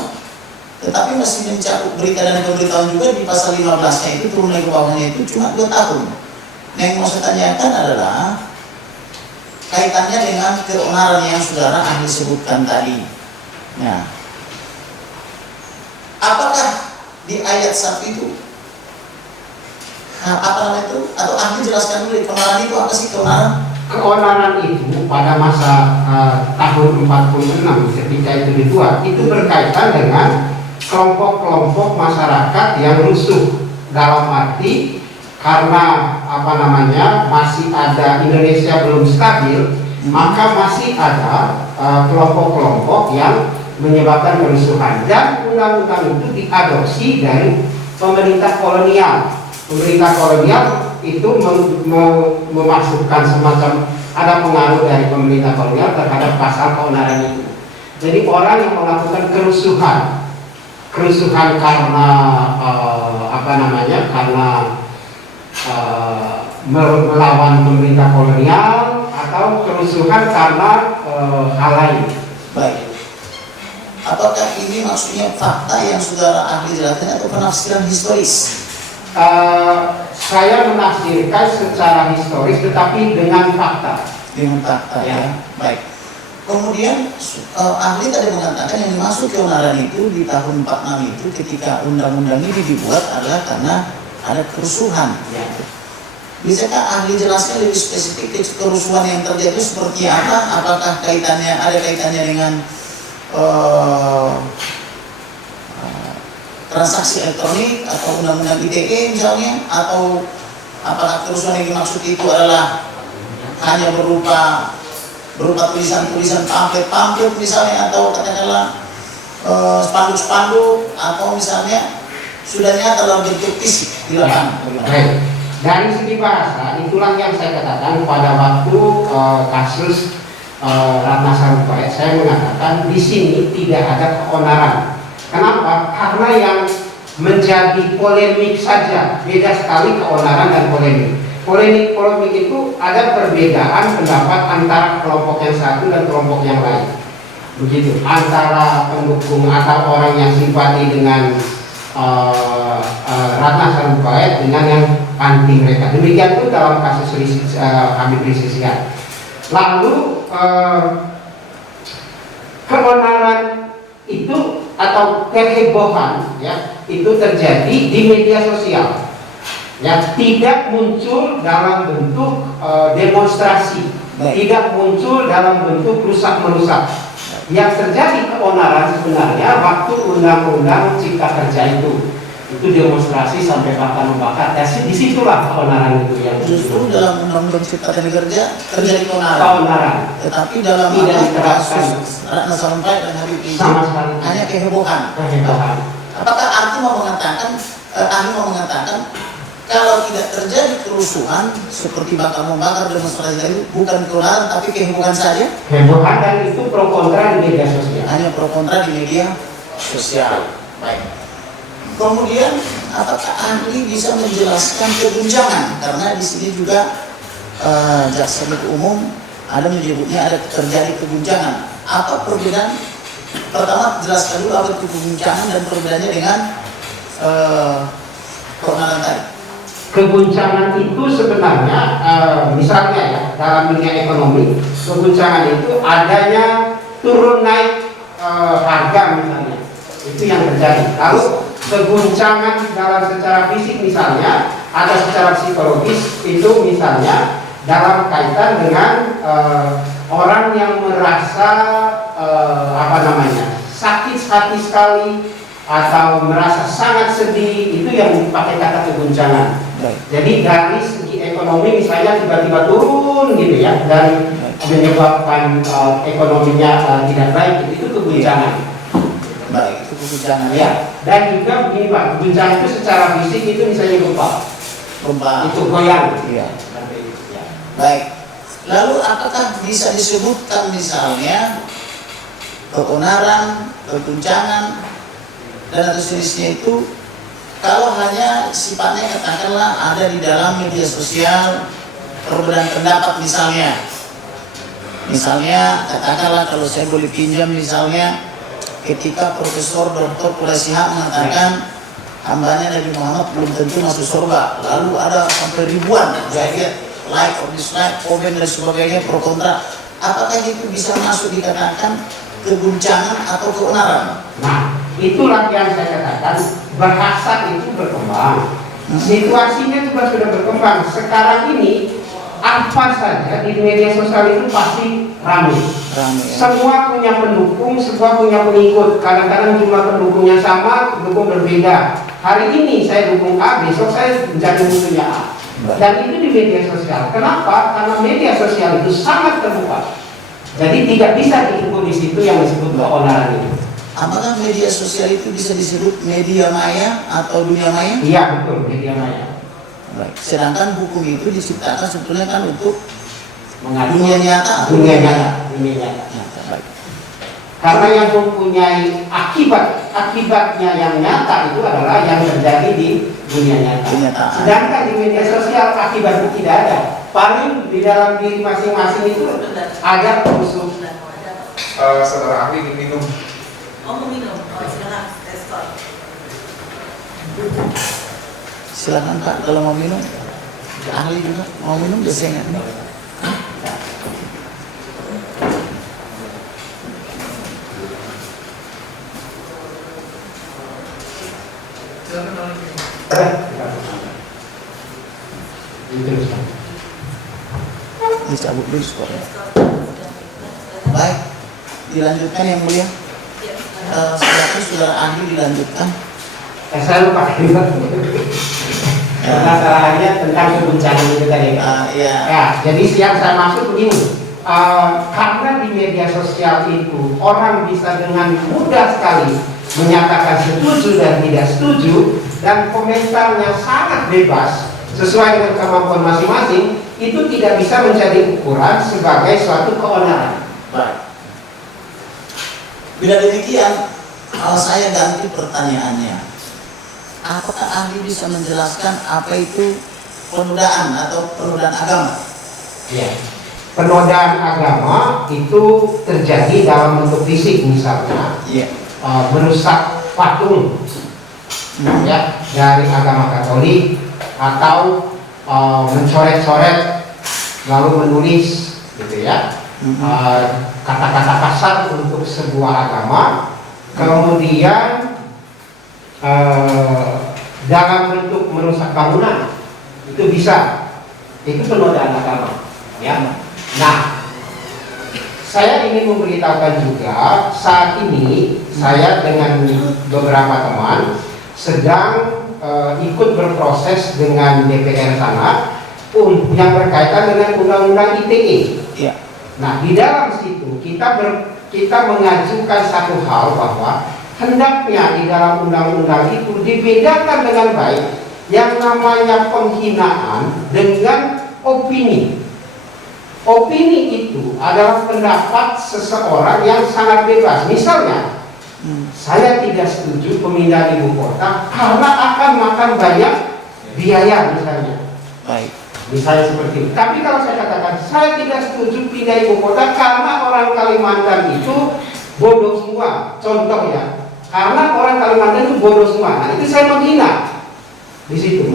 Tetapi masih mencakup berita dan pemberitahuan juga di pasal 15-nya itu, turun lagi ke bawahnya itu cuma 2 tahun. Nah, yang mau saya tanyakan adalah kaitannya dengan keonaran yang saudara ahli sebutkan tadi. Nah, apakah di ayat 1 itu apa namanya itu, atau ahli jelaskan dulu keonaran itu apa sih? Keonaran itu pada masa tahun 46 ketika itu dibuat, itu berkaitan dengan kelompok-kelompok masyarakat yang rusuh, dalam arti karena masih ada Indonesia belum stabil, maka masih ada kelompok-kelompok yang menyebabkan kerusuhan, dan undang-undang itu diadopsi dari pemerintah kolonial. Pemerintah kolonial itu memasukkan semacam, ada pengaruh dari pemerintah kolonial terhadap pasal keonaran itu. Jadi orang yang melakukan kerusuhan karena melawan pemerintah kolonial, atau kerusuhan karena hal lain. Baik. Apakah ini maksudnya fakta yang saudara ahli jelaskan atau penafsiran historis? Saya menafsirkan secara historis, tetapi dengan fakta. Dengan fakta, ya. Baik. Kemudian ahli tadi mengatakan yang dimaksud keonaran itu di tahun 46 itu, ketika undang-undang ini dibuat, adalah karena ada kerusuhan. Ya. Bisakah ahli jelaskan lebih spesifik kerusuhan yang terjadi seperti apa? Apakah ada kaitannya dengan transaksi elektronik atau undang-undang ITE misalnya, atau apakah kerusuhan yang dimaksud itu adalah hanya berupa tulisan-tulisan pamflet misalnya, atau katakanlah spanduk-spanduk, atau misalnya sudah nyata dalam bentuk fisik di lapangan. Baik. Dari segi bahasa, itulah yang saya katakan pada waktu kasus Ratna Sarumpait, saya mengatakan di sini tidak ada keonaran. Kenapa? Karena yang menjadi polemik saja, beda sekali keonaran dan polemik. Polemik itu ada perbedaan pendapat antara kelompok yang satu dan kelompok yang lain. Begitu, antara pendukung atau orang yang simpati dengan Ratna Sarumpait dengan yang anti mereka. Demikian pun dalam kasus Habib Rizik Sihab. Lalu keonaran itu atau kehebohan, ya, itu terjadi di media sosial, ya, tidak muncul dalam bentuk demonstrasi, tidak muncul dalam bentuk rusak-merusak. Yang terjadi keonaran sebenarnya waktu undang-undang Cipta Kerja itu demonstrasi sampai bakar membakar. Ya, disitulah keonaran itu yang justru dalam undang-undang Cipta Kerja terjadi keonaran. Tetapi dalam kasus Ratna Sarumpait dan Habib Rizik hanya kehebohan. Apakah ahli mau mengatakan kalau tidak terjadi kerusuhan seperti bakar membakar demonstrasi itu bukan keonaran tapi kehebohan saja? Kehebohan, dan itu pro kontra di media sosial. Hanya pro kontra di media sosial. Baik. Kemudian apakah ahli bisa menjelaskan keguncangan, karena di sini juga jaksa penuntut umum ada menyebutnya ada terjadi keguncangan. Apa perbedaan? Pertama jelaskan dulu apa itu keguncangan dan perbedaannya dengan keonaran tadi. Keguncangan itu sebenarnya misalnya ya dalam dunia ekonomi, keguncangan itu adanya turun naik harga misalnya, itu yang terjadi. Lalu keguncangan dalam secara fisik misalnya, ada secara psikologis itu misalnya dalam kaitan dengan orang yang merasa sakit hati sekali atau merasa sangat sedih, itu yang dipakai kata keguncangan. Jadi dari segi ekonomi misalnya tiba-tiba turun gitu ya, dan menyebabkan ekonominya tidak baik, itu keguncangan. Baik, itu keguncangan Ya, dan juga begini Pak, keguncangan itu secara fisik itu misalnya gempa, itu goyang. Iya. Baik. Lalu apakah bisa disebutkan misalnya keonaran, keguncangan dan atau sejenisnya itu kalau hanya sifatnya katakanlah ada di dalam media sosial, perbedaan pendapat misalnya katakanlah kalau saya boleh pinjam misalnya ketika Profesor Dr. Quraish Shihab mengatakan hambanya Nabi Muhammad belum tentu masuk surga, lalu ada sampai ribuan jadi like or dislike, komen dan sebagainya, pro kontra. Apakah itu bisa masuk dikatakan keguncangan atau keonaran? Nah, itulah yang saya katakan, bahasa itu berkembang, situasinya juga sudah berkembang. Sekarang ini apa saja di media sosial itu pasti ramai. Ya. Semua punya pendukung, semua punya pengikut. Kadang-kadang jumlah pendukungnya sama, pendukung berbeda. Hari ini saya dukung A, besok saya menjadi musuhnya A. Dan itu di media sosial. Kenapa? Karena media sosial itu sangat terbuka. Jadi tidak bisa diukur di situ yang disebut keonaran itu. Apakah media sosial itu bisa disebut media maya atau dunia maya? Iya betul, media maya. Baik. Sedangkan hukum itu diciptakan sebetulnya kan untuk Mengatur dunia nyata. Dunia nyata. Baik. Karena yang mempunyai akibatnya yang nyata itu adalah yang terjadi di dunia nyata. Sedangkan di media sosial akibat itu tidak ada. Paling di dalam diri masing-masing itu ada musuh. Saudara ahli diminum. Oh, minum. Oh, silakan. Respon. Silakan Pak kalau mau minum. Ahli juga mau minum biasanya nih. Dicabut dulu suaranya. Baik, dilanjutkan yang mulia. Silakan saudara ahli dilanjutkan. Saya lupa masalahnya tentang keguncangan itu tadi. Ya, jadi yang saya maksud begini. Karena di media sosial itu orang bisa dengan mudah sekali menyatakan setuju dan tidak setuju, dan komentarnya sangat bebas sesuai dengan kemampuan masing-masing, itu tidak bisa menjadi ukuran sebagai suatu keonaran. Baik. Bila demikian, saya ganti pertanyaannya. Apakah ahli bisa menjelaskan apa itu penodaan atau penodaan agama? Ya. Penodaan agama itu terjadi dalam bentuk fisik misalnya. Merusak patung ya dari agama Katolik, atau mencoret-coret lalu menulis gitu ya kata-kata kasar untuk sebuah agama, kemudian dalam bentuk merusak bangunan, itu bisa, itu penodaan agama ya. Nah, saya ingin memberitahukan juga saat ini saya dengan beberapa teman sedang ikut berproses dengan DPR sana yang berkaitan dengan undang-undang ITE. Ya. Nah, di dalam situ kita mengajukan satu hal bahwa hendaknya di dalam undang-undang itu dibedakan dengan baik yang namanya penghinaan dengan opini. Opini itu adalah pendapat seseorang yang sangat bebas. Misalnya, saya tidak setuju pemindahan ibu kota karena akan makan banyak biaya misalnya. Baik. Misalnya seperti itu. Tapi kalau saya katakan saya tidak setuju pindah ibu kota karena orang Kalimantan itu bodoh semua. Contoh ya, karena orang Kalimantan itu bodoh semua. Nah itu saya menghina. Di situ.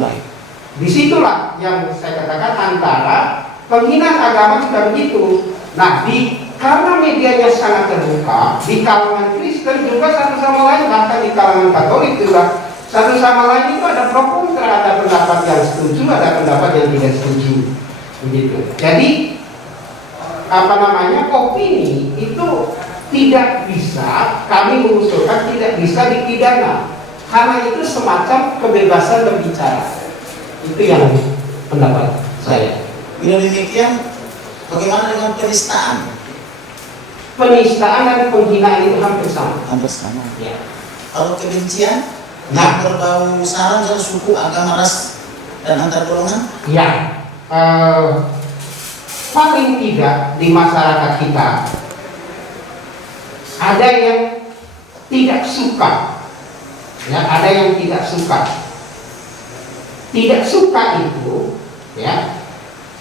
Disitulah yang saya katakan antara penghinaan agama sudah begitu. Nah karena medianya sangat terbuka di kalangan Kristen juga satu sama lain, bahkan di kalangan Katolik juga satu sama lain itu ada pro kontra, ada pendapat yang setuju, ada pendapat yang tidak setuju, begitu. Jadi opini itu tidak bisa kami mengusulkan, tidak bisa dipidana karena itu semacam kebebasan berbicara. Itu yang pendapat saya. Bila demikian, bagaimana dengan penistaan? Penistaan dan penghinaan itu hampir sama. Hampir sama. Ya. Kalau kebencian, yang berbau sara, misalnya suku, agama, ras, dan antar golongan? Ya, paling tidak di masyarakat kita ada yang tidak suka, ya, ada yang tidak suka. Tidak suka itu, ya,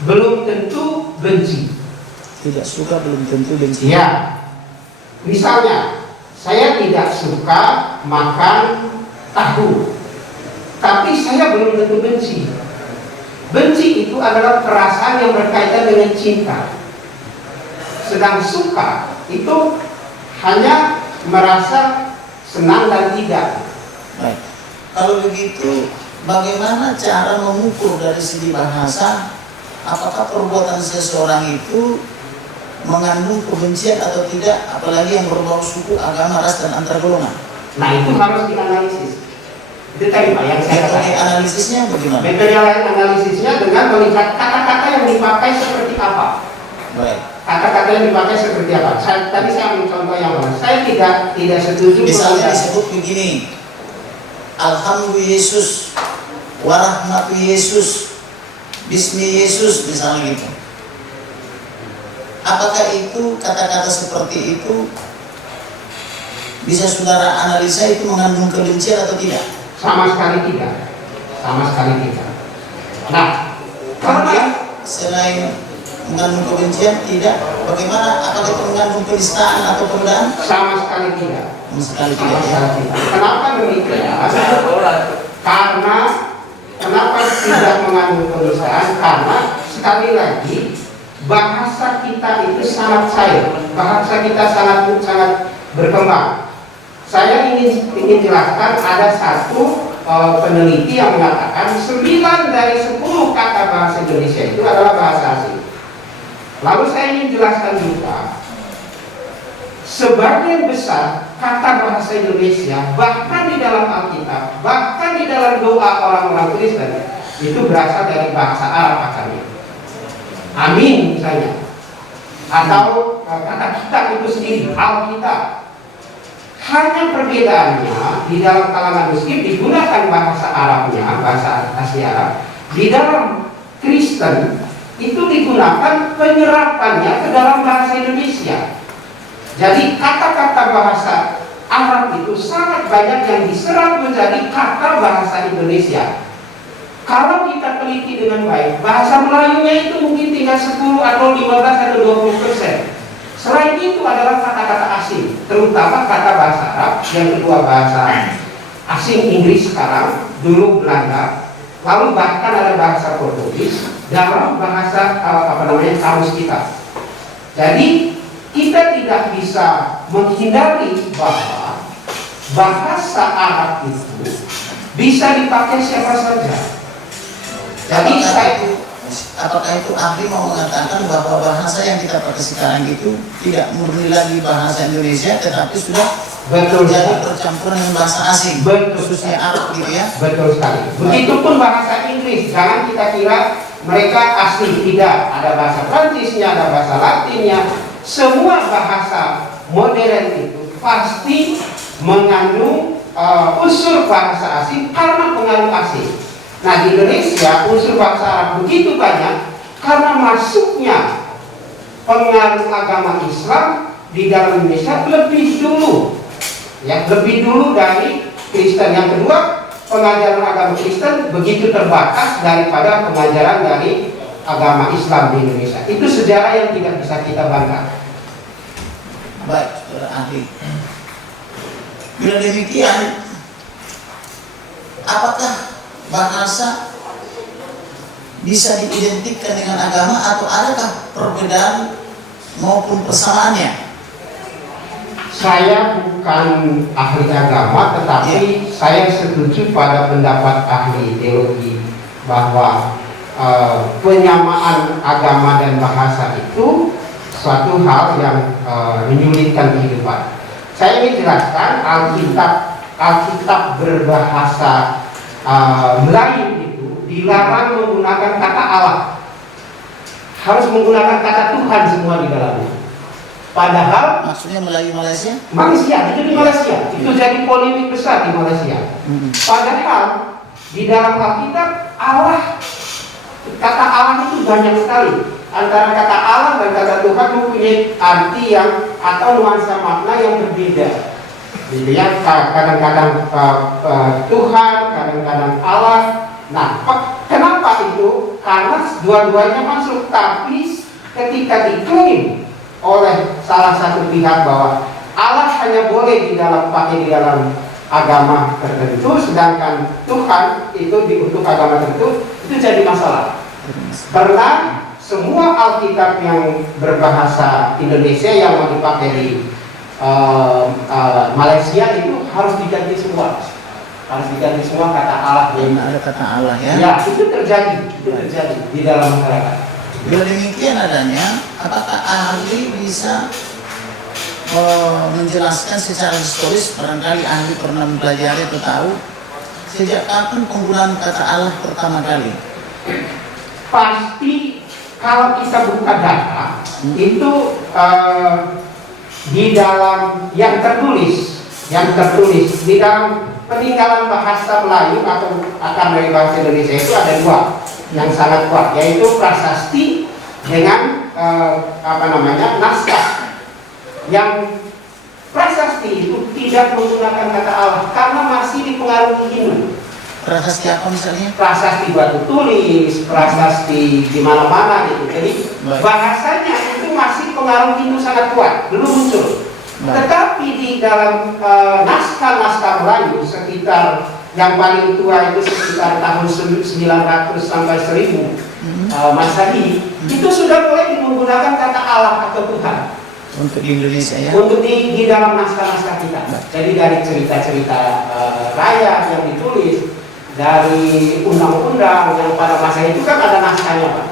belum tentu benci. Tidak suka belum tentu benci. Ya, misalnya saya tidak suka makan tahu, tapi saya belum tentu benci. Benci itu adalah perasaan yang berkaitan dengan cinta. Sedang suka itu hanya merasa senang dan tidak. Baik. Kalau begitu, bagaimana cara mengukur dari segi bahasa apakah perbuatan seseorang itu mengandung kebencian atau tidak, apalagi yang berbau suku, agama, ras, dan antar golongan? Nah itu harus dianalisis. Itu tadi Pak yang saya Metode katakan. analisisnya bagaimana? Metode analisisnya dengan melihat kata-kata yang dipakai seperti apa. Baik. Kata-kata yang dipakai seperti apa. Tadi saya ambil contoh yang mana. Saya tidak setuju. Misalnya disebut begini, Alhamdulillah Yesus, Warahmatu Yesus, Bismi Yesus, misalnya gitu. Apakah itu kata-kata seperti itu bisa saudara analisa itu mengandung kebencian atau tidak? Sama sekali tidak. Sama sekali tidak. Nah, Kemudian selain mengandung kebencian tidak, bagaimana? Apakah itu mengandung penistaan atau penghinaan? sama sekali tidak. Sama sekali Sama tidak. sekali tidak. Kenapa demikian? Karena kenapa tidak mengandung penistaan? Karena sekali lagi bahasa kita itu sangat cair, bahasa kita sangat berkembang. Saya ingin jelaskan ada satu peneliti yang mengatakan 9 dari 10 kata bahasa Indonesia itu adalah bahasa asing. Lalu saya ingin jelaskan juga sebagian besar kata bahasa Indonesia bahkan di dalam Alkitab, bahkan di dalam doa orang-orang Kristen itu berasal dari bahasa Arab asalnya. Amin misalnya, atau kata kitab itu sendiri, Alkitab. Hanya perbedaannya di dalam kalangan Muslim digunakan bahasa Arabnya, bahasa asli Arab. Di dalam Kristen itu digunakan penyerapannya ke dalam bahasa Indonesia. Jadi kata-kata bahasa Arab itu sangat banyak yang diserap menjadi kata bahasa Indonesia. Kalau kita teliti dengan baik, bahasa Melayunya itu mungkin tinggal 10 atau 15 atau 20%. Selain itu adalah kata-kata asing, terutama kata bahasa Arab, yang kedua bahasa asing Inggris sekarang, dulu Belanda, lalu bahkan ada bahasa Portugis dalam bahasa kamus kita. Jadi kita tidak bisa menghindari bahwa bahasa Arab itu bisa dipakai siapa saja. Jadi apakah itu ahli mau mengatakan bahwa bahasa yang kita pakai sekarang itu tidak murni lagi bahasa Indonesia, tetapi sudah jadi bercampur dengan bahasa asing, khususnya Arab gitu ya? Betul sekali. Begitupun bahasa Inggris, jangan kita kira mereka asli, tidak. Ada bahasa Prancisnya, ada bahasa Latinnya. Semua bahasa modern itu pasti mengandung unsur bahasa asing karena pengaruh asing. Nah di Indonesia unsur bahasa Arab begitu banyak karena masuknya pengaruh agama Islam di dalam Indonesia lebih dulu, ya lebih dulu dari Kristen. Yang kedua, pengajaran agama Kristen begitu terbatas daripada pengajaran dari agama Islam di Indonesia. Itu sejarah yang tidak bisa kita bantah. Baik, saudara ahli. Bila demikian, apakah bahasa bisa diidentikan dengan agama atau adakah perbedaan maupun persamaannya? Saya bukan ahli agama, tetapi saya setuju pada pendapat ahli teologi bahwa penyamaan agama dan bahasa itu suatu hal yang menyulitkan kehidupan. Saya ingin jelaskan Alkitab berbahasa Melayu itu dilarang menggunakan kata Allah, harus menggunakan kata Tuhan semua di dalamnya. Padahal Maksudnya Melayu Malaysia? Malaysia, itu di Malaysia, itu jadi polemik besar di Malaysia. Padahal di dalam Alkitab Allah, kata Allah itu banyak sekali. Antara kata Allah dan kata Tuhan mempunyai arti yang atau nuansa makna yang berbeda. Jadi ya, kadang-kadang Tuhan, kadang-kadang Allah. Nah, kenapa itu? Karena dua-duanya masuk, tapi ketika diklaim oleh salah satu pihak bahwa Allah hanya boleh pakai di dalam agama tertentu, sedangkan Tuhan itu untuk agama tertentu, itu jadi masalah. Karena semua Alkitab yang berbahasa Indonesia yang mau dipakai di Malaysia itu harus diganti semua. Harus diganti semua kata Allah. Ada kata Allah ya? Ya, itu terjadi di dalam masyarakat. Bila demikian adanya, apakah ahli bisa menjelaskan secara historis, barangkali ahli pernah mempelajari atau tahu sejak kapan penggunaan kata Allah pertama kali? Pasti kalau kita buka data itu di dalam yang tertulis di dalam peninggalan bahasa Melayu atau akar dari bahasa Indonesia itu ada dua yang sangat kuat, yaitu prasasti dengan naskah. Yang prasasti itu tidak menggunakan kata Allah karena masih dipengaruhi Hindu. Prasasti apa misalnya? Prasasti batu tulis, prasasti di mana-mana gitu. Jadi bahasanya itu masih pengaruh Hindu sangat kuat, belum muncul. Tetapi di dalam naskah-naskah Melayu sekitar yang paling tua itu sekitar tahun 900 sampai 1000 Masehi, itu sudah mulai menggunakan kata Allah atau Tuhan. Untuk di Indonesia ya? Untuk di dalam naskah-naskah kita. Jadi dari cerita-cerita rakyat yang ditulis, dari undang-undang yang pada masa itu kan ada naskahnya Pak.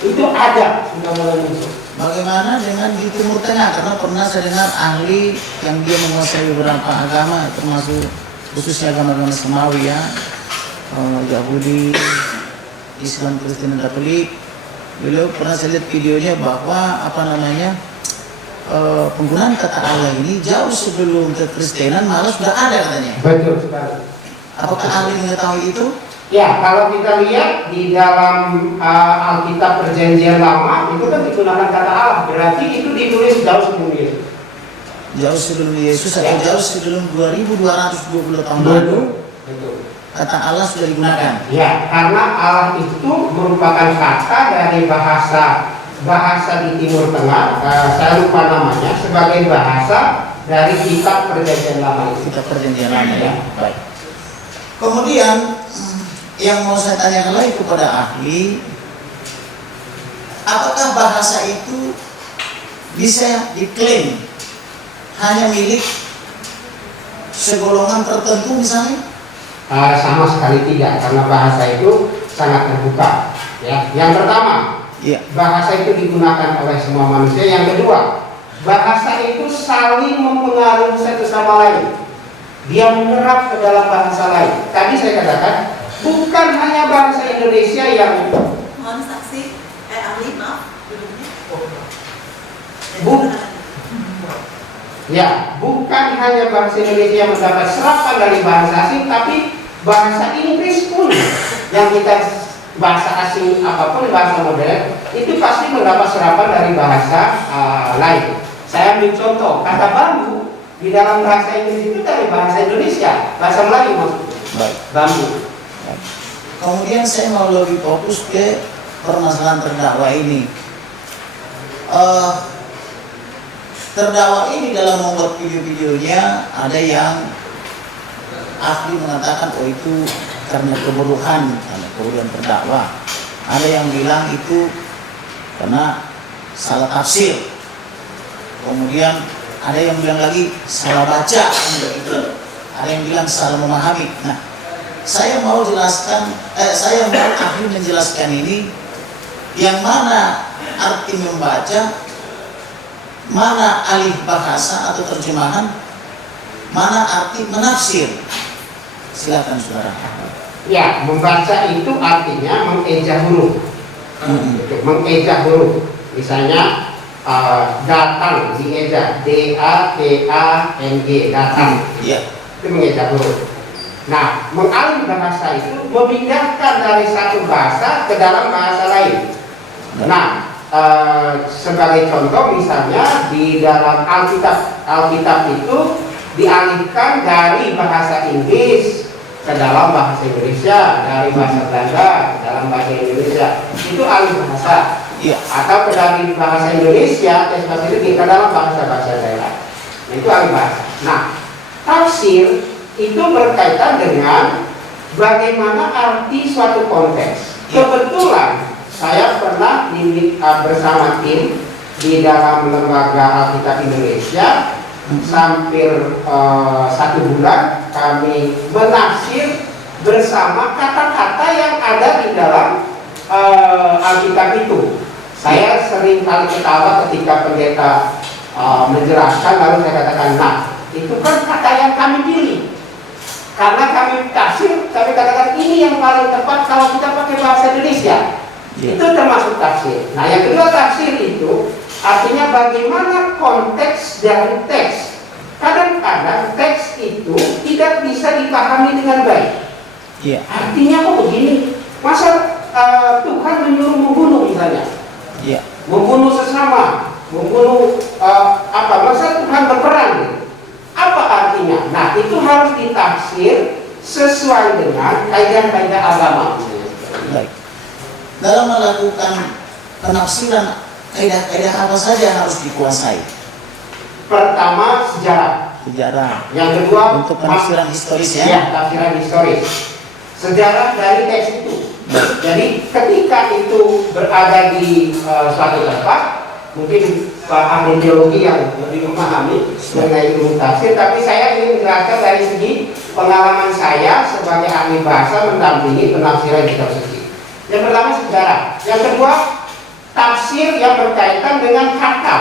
Itu ada, sudah mulai muncul. Bagaimana dengan di Timur Tengah? Karena pernah saya dengar ahli yang dia menguasai beberapa agama, termasuk khususnya agama-agama Samawi ya, Yahudi, Islam, Kristen, dan Katolik. Beliau pernah saya lihat videonya bahwa penggunaan kata Allah ini jauh sebelum kekristenan malah sudah ada katanya. Betul sekali. Apakah ahli mengetahui itu? Ya, kalau kita lihat di dalam Alkitab Perjanjian Lama itu kan digunakan kata Allah, berarti itu ditulis jauh sebelum Yesus. Jauh sebelum Yesus atau jauh sebelum 2220 tahun lalu? Betul. Kata Allah sudah digunakan. Ya, karena Allah itu merupakan kata dari bahasa di Timur Tengah, saya lupa namanya, sebagai bahasa dari kitab Perjanjian Lama. Kitab Perjanjian Lama ya. Baik. Kemudian yang mau saya tanyakan lagi kepada ahli, apakah bahasa itu bisa diklaim hanya milik segolongan tertentu misalnya? Sama sekali tidak, karena bahasa itu sangat terbuka. Ya, yang pertama, bahasa itu digunakan oleh semua manusia. Yang kedua, bahasa itu saling mempengaruhi satu sama lain. Dia menyerap ke dalam bahasa lain. Tadi saya katakan, bukan hanya bahasa Indonesia yang mohon saksi, ahli maaf dulunya. Bukan hanya bahasa Indonesia yang mendapat serapan dari bahasa asing, tapi bahasa Inggris pun yang kita bahasa asing apapun, bahasa modern itu pasti mendapat serapan dari bahasa lain. Saya ambil contoh, kata bambu di dalam bahasa Inggris itu dari bahasa Indonesia, bahasa Melayu maksudnya. Bambu. Kemudian saya mau lebih fokus ke permasalahan terdakwa ini. Terdakwa ini dalam membuat video-videonya ada yang ahli mengatakan oh itu karena kebodohan terdakwa. Ada yang bilang itu karena salah tafsir. Kemudian ada yang bilang lagi salah baca, ada yang bilang salah memahami. Nah, saya mau ahli menjelaskan ini yang mana arti membaca, mana alih bahasa atau terjemahan, mana arti menafsir. Silakan saudara. Ya, membaca itu artinya mengeja huruf. Mengeja huruf. Misalnya datang dieja, D-A-T-A-N-G, datang. Iya. Itu mengeja huruf. Nah, mengalih bahasa itu memindahkan dari satu bahasa ke dalam bahasa lain. Nah, sebagai contoh misalnya di dalam Alkitab itu dialihkan dari bahasa Inggris ke dalam bahasa Indonesia, dari bahasa Belanda ke dalam bahasa Indonesia. Itu alih bahasa. Iya. Atau dari bahasa Indonesia ke dalam bahasa daerah. Nah, itu alih bahasa. Nah, tafsir itu berkaitan dengan bagaimana arti suatu konteks. Kebetulan saya pernah bersama tim di dalam lembaga Alkitab Indonesia hampir 1 bulan kami menafsir bersama kata-kata yang ada di dalam Alkitab itu. Saya sering kali ketawa ketika pendeta menjelaskan, lalu saya katakan, nah itu kan kata yang kami pilih. Karena kami tafsir, kami katakan ini yang paling tepat kalau kita pakai bahasa Indonesia. Itu termasuk tafsir. Nah, yang kedua tafsir itu artinya bagaimana konteks dari teks. Kadang-kadang teks itu tidak bisa dipahami dengan baik. Iya. Artinya kok begini? Masa Tuhan menyuruh membunuh misalnya? Iya. Membunuh sesama, membunuh masa Tuhan berperang? Apa artinya? Nah, itu harus ditafsir sesuai dengan kaidah-kaidah agama. Baik. Dalam melakukan penafsiran, kaidah-kaidah apa saja yang harus dikuasai? Pertama, sejarah. Sejarah. Yang kedua, untuk penafsiran historis ya? Ya, tafsiran historis. Sejarah dari teks itu. Jadi ketika itu berada di suatu tempat, mungkin ahli teologi yang lebih memahami mengenai ilmu tafsir, tapi saya ingin menjelaskan dari segi pengalaman saya sebagai ahli bahasa mendampingi penafsiran kitab suci. Yang pertama sejarah, yang kedua tafsir yang berkaitan dengan kata.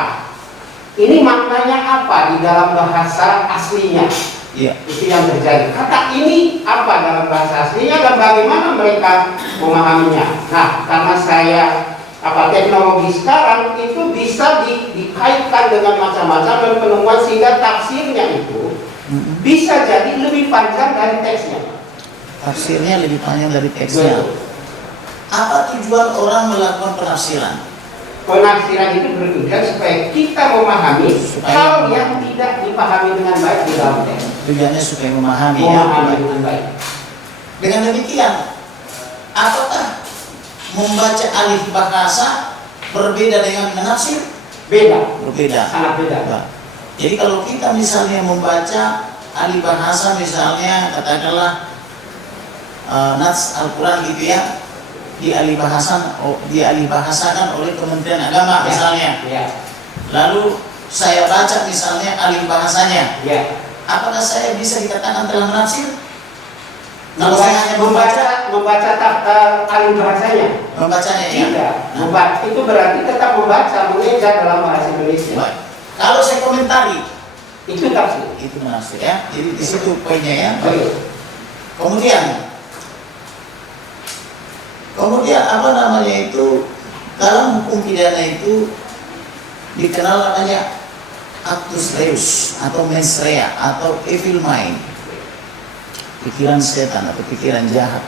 Ini maknanya apa di dalam bahasa aslinya? Iya. Itu yang terjadi. Kata ini apa dalam bahasa aslinya dan bagaimana mereka memahaminya? Nah, karena saya teknologi sekarang itu bisa dikaitkan dengan macam-macam penemuan sehingga tafsirnya itu bisa jadi lebih panjang dari teksnya. Tafsirnya lebih panjang dari teksnya. Betul. Apa tujuan orang melakukan penafsiran? Penafsiran itu bertujuan supaya kita memahami hal yang tidak dipahami dengan baik di dalam teks. Tujuannya supaya memahami dengan baik. Dengan demikian, apakah membaca alih bahasa berbeda dengan menafsir? Beda. Berbeda. Sangat beda. Nah, jadi kalau kita misalnya membaca alih bahasa, misalnya katakanlah nats Al-Quran gitu ya, dialih bahasakan oleh Kementerian Agama misalnya. Ya. Lalu saya baca misalnya alih bahasanya. Ya. Apakah saya bisa dikatakan telah menafsir? Kalau saya hanya membaca alih bahasanya. Membacanya ya. Tidak. Membaca itu berarti tetap membaca, mengeja dalam bahasa Indonesia. Baik. Kalau saya komentari, itu tafsir. itu menafsir ya. Jadi di situ poinnya ya. Baik. Kemudian apa namanya itu, dalam hukum pidana itu dikenal namanya actus reus atau mens rea atau evil mind, pikiran setan atau pikiran jahat.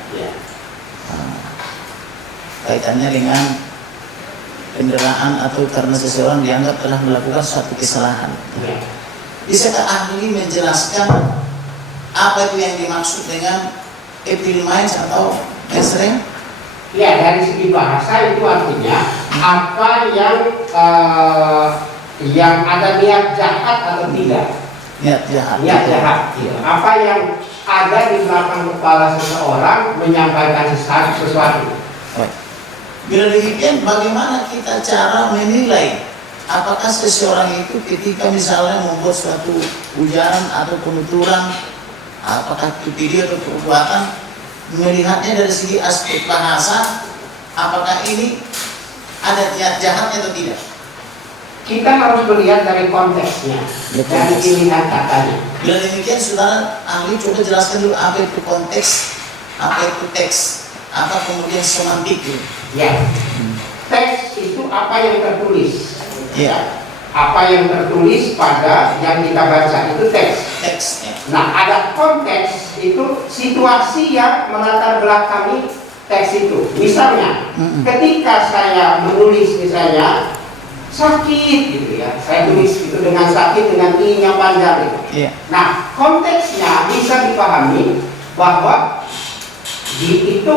Kaitannya dengan penderaan atau karena seseorang dianggap telah melakukan suatu kesalahan. Bisakah ahli menjelaskan apa itu yang dimaksud dengan evil mind atau mens rea? Ya, dari segi bahasa itu artinya apa yang ada niat jahat atau tidak. Niat jahat. Niat jahat. Apa yang ada di belakang kepala seseorang menyampaikan sesuatu. Baik. Bila demikian, bagaimana kita cara menilai apakah seseorang itu ketika misalnya membuat suatu ujaran atau penuturan, apakah itu video atau perbuatan, melihatnya dari segi aspek bahasa, apakah ini ada niat jahatnya atau tidak? Kita harus melihat dari konteksnya, dari pilihan katanya. Bila demikian, saudara ahli coba jelaskan dulu apa itu konteks, apa itu teks, apa kemudian semantik itu. Ya, teks itu apa yang tertulis. Ya, Apa yang tertulis pada yang kita baca itu teks. teks. Ya. Nah, ada konteks itu situasi yang melatar belakangi teks itu. Misalnya, ketika saya menulis misalnya sakit gitu ya, saya tulis itu dengan sakit dengan i-nya panjang gitu. Ya. Nah, konteksnya bisa dipahami bahwa di itu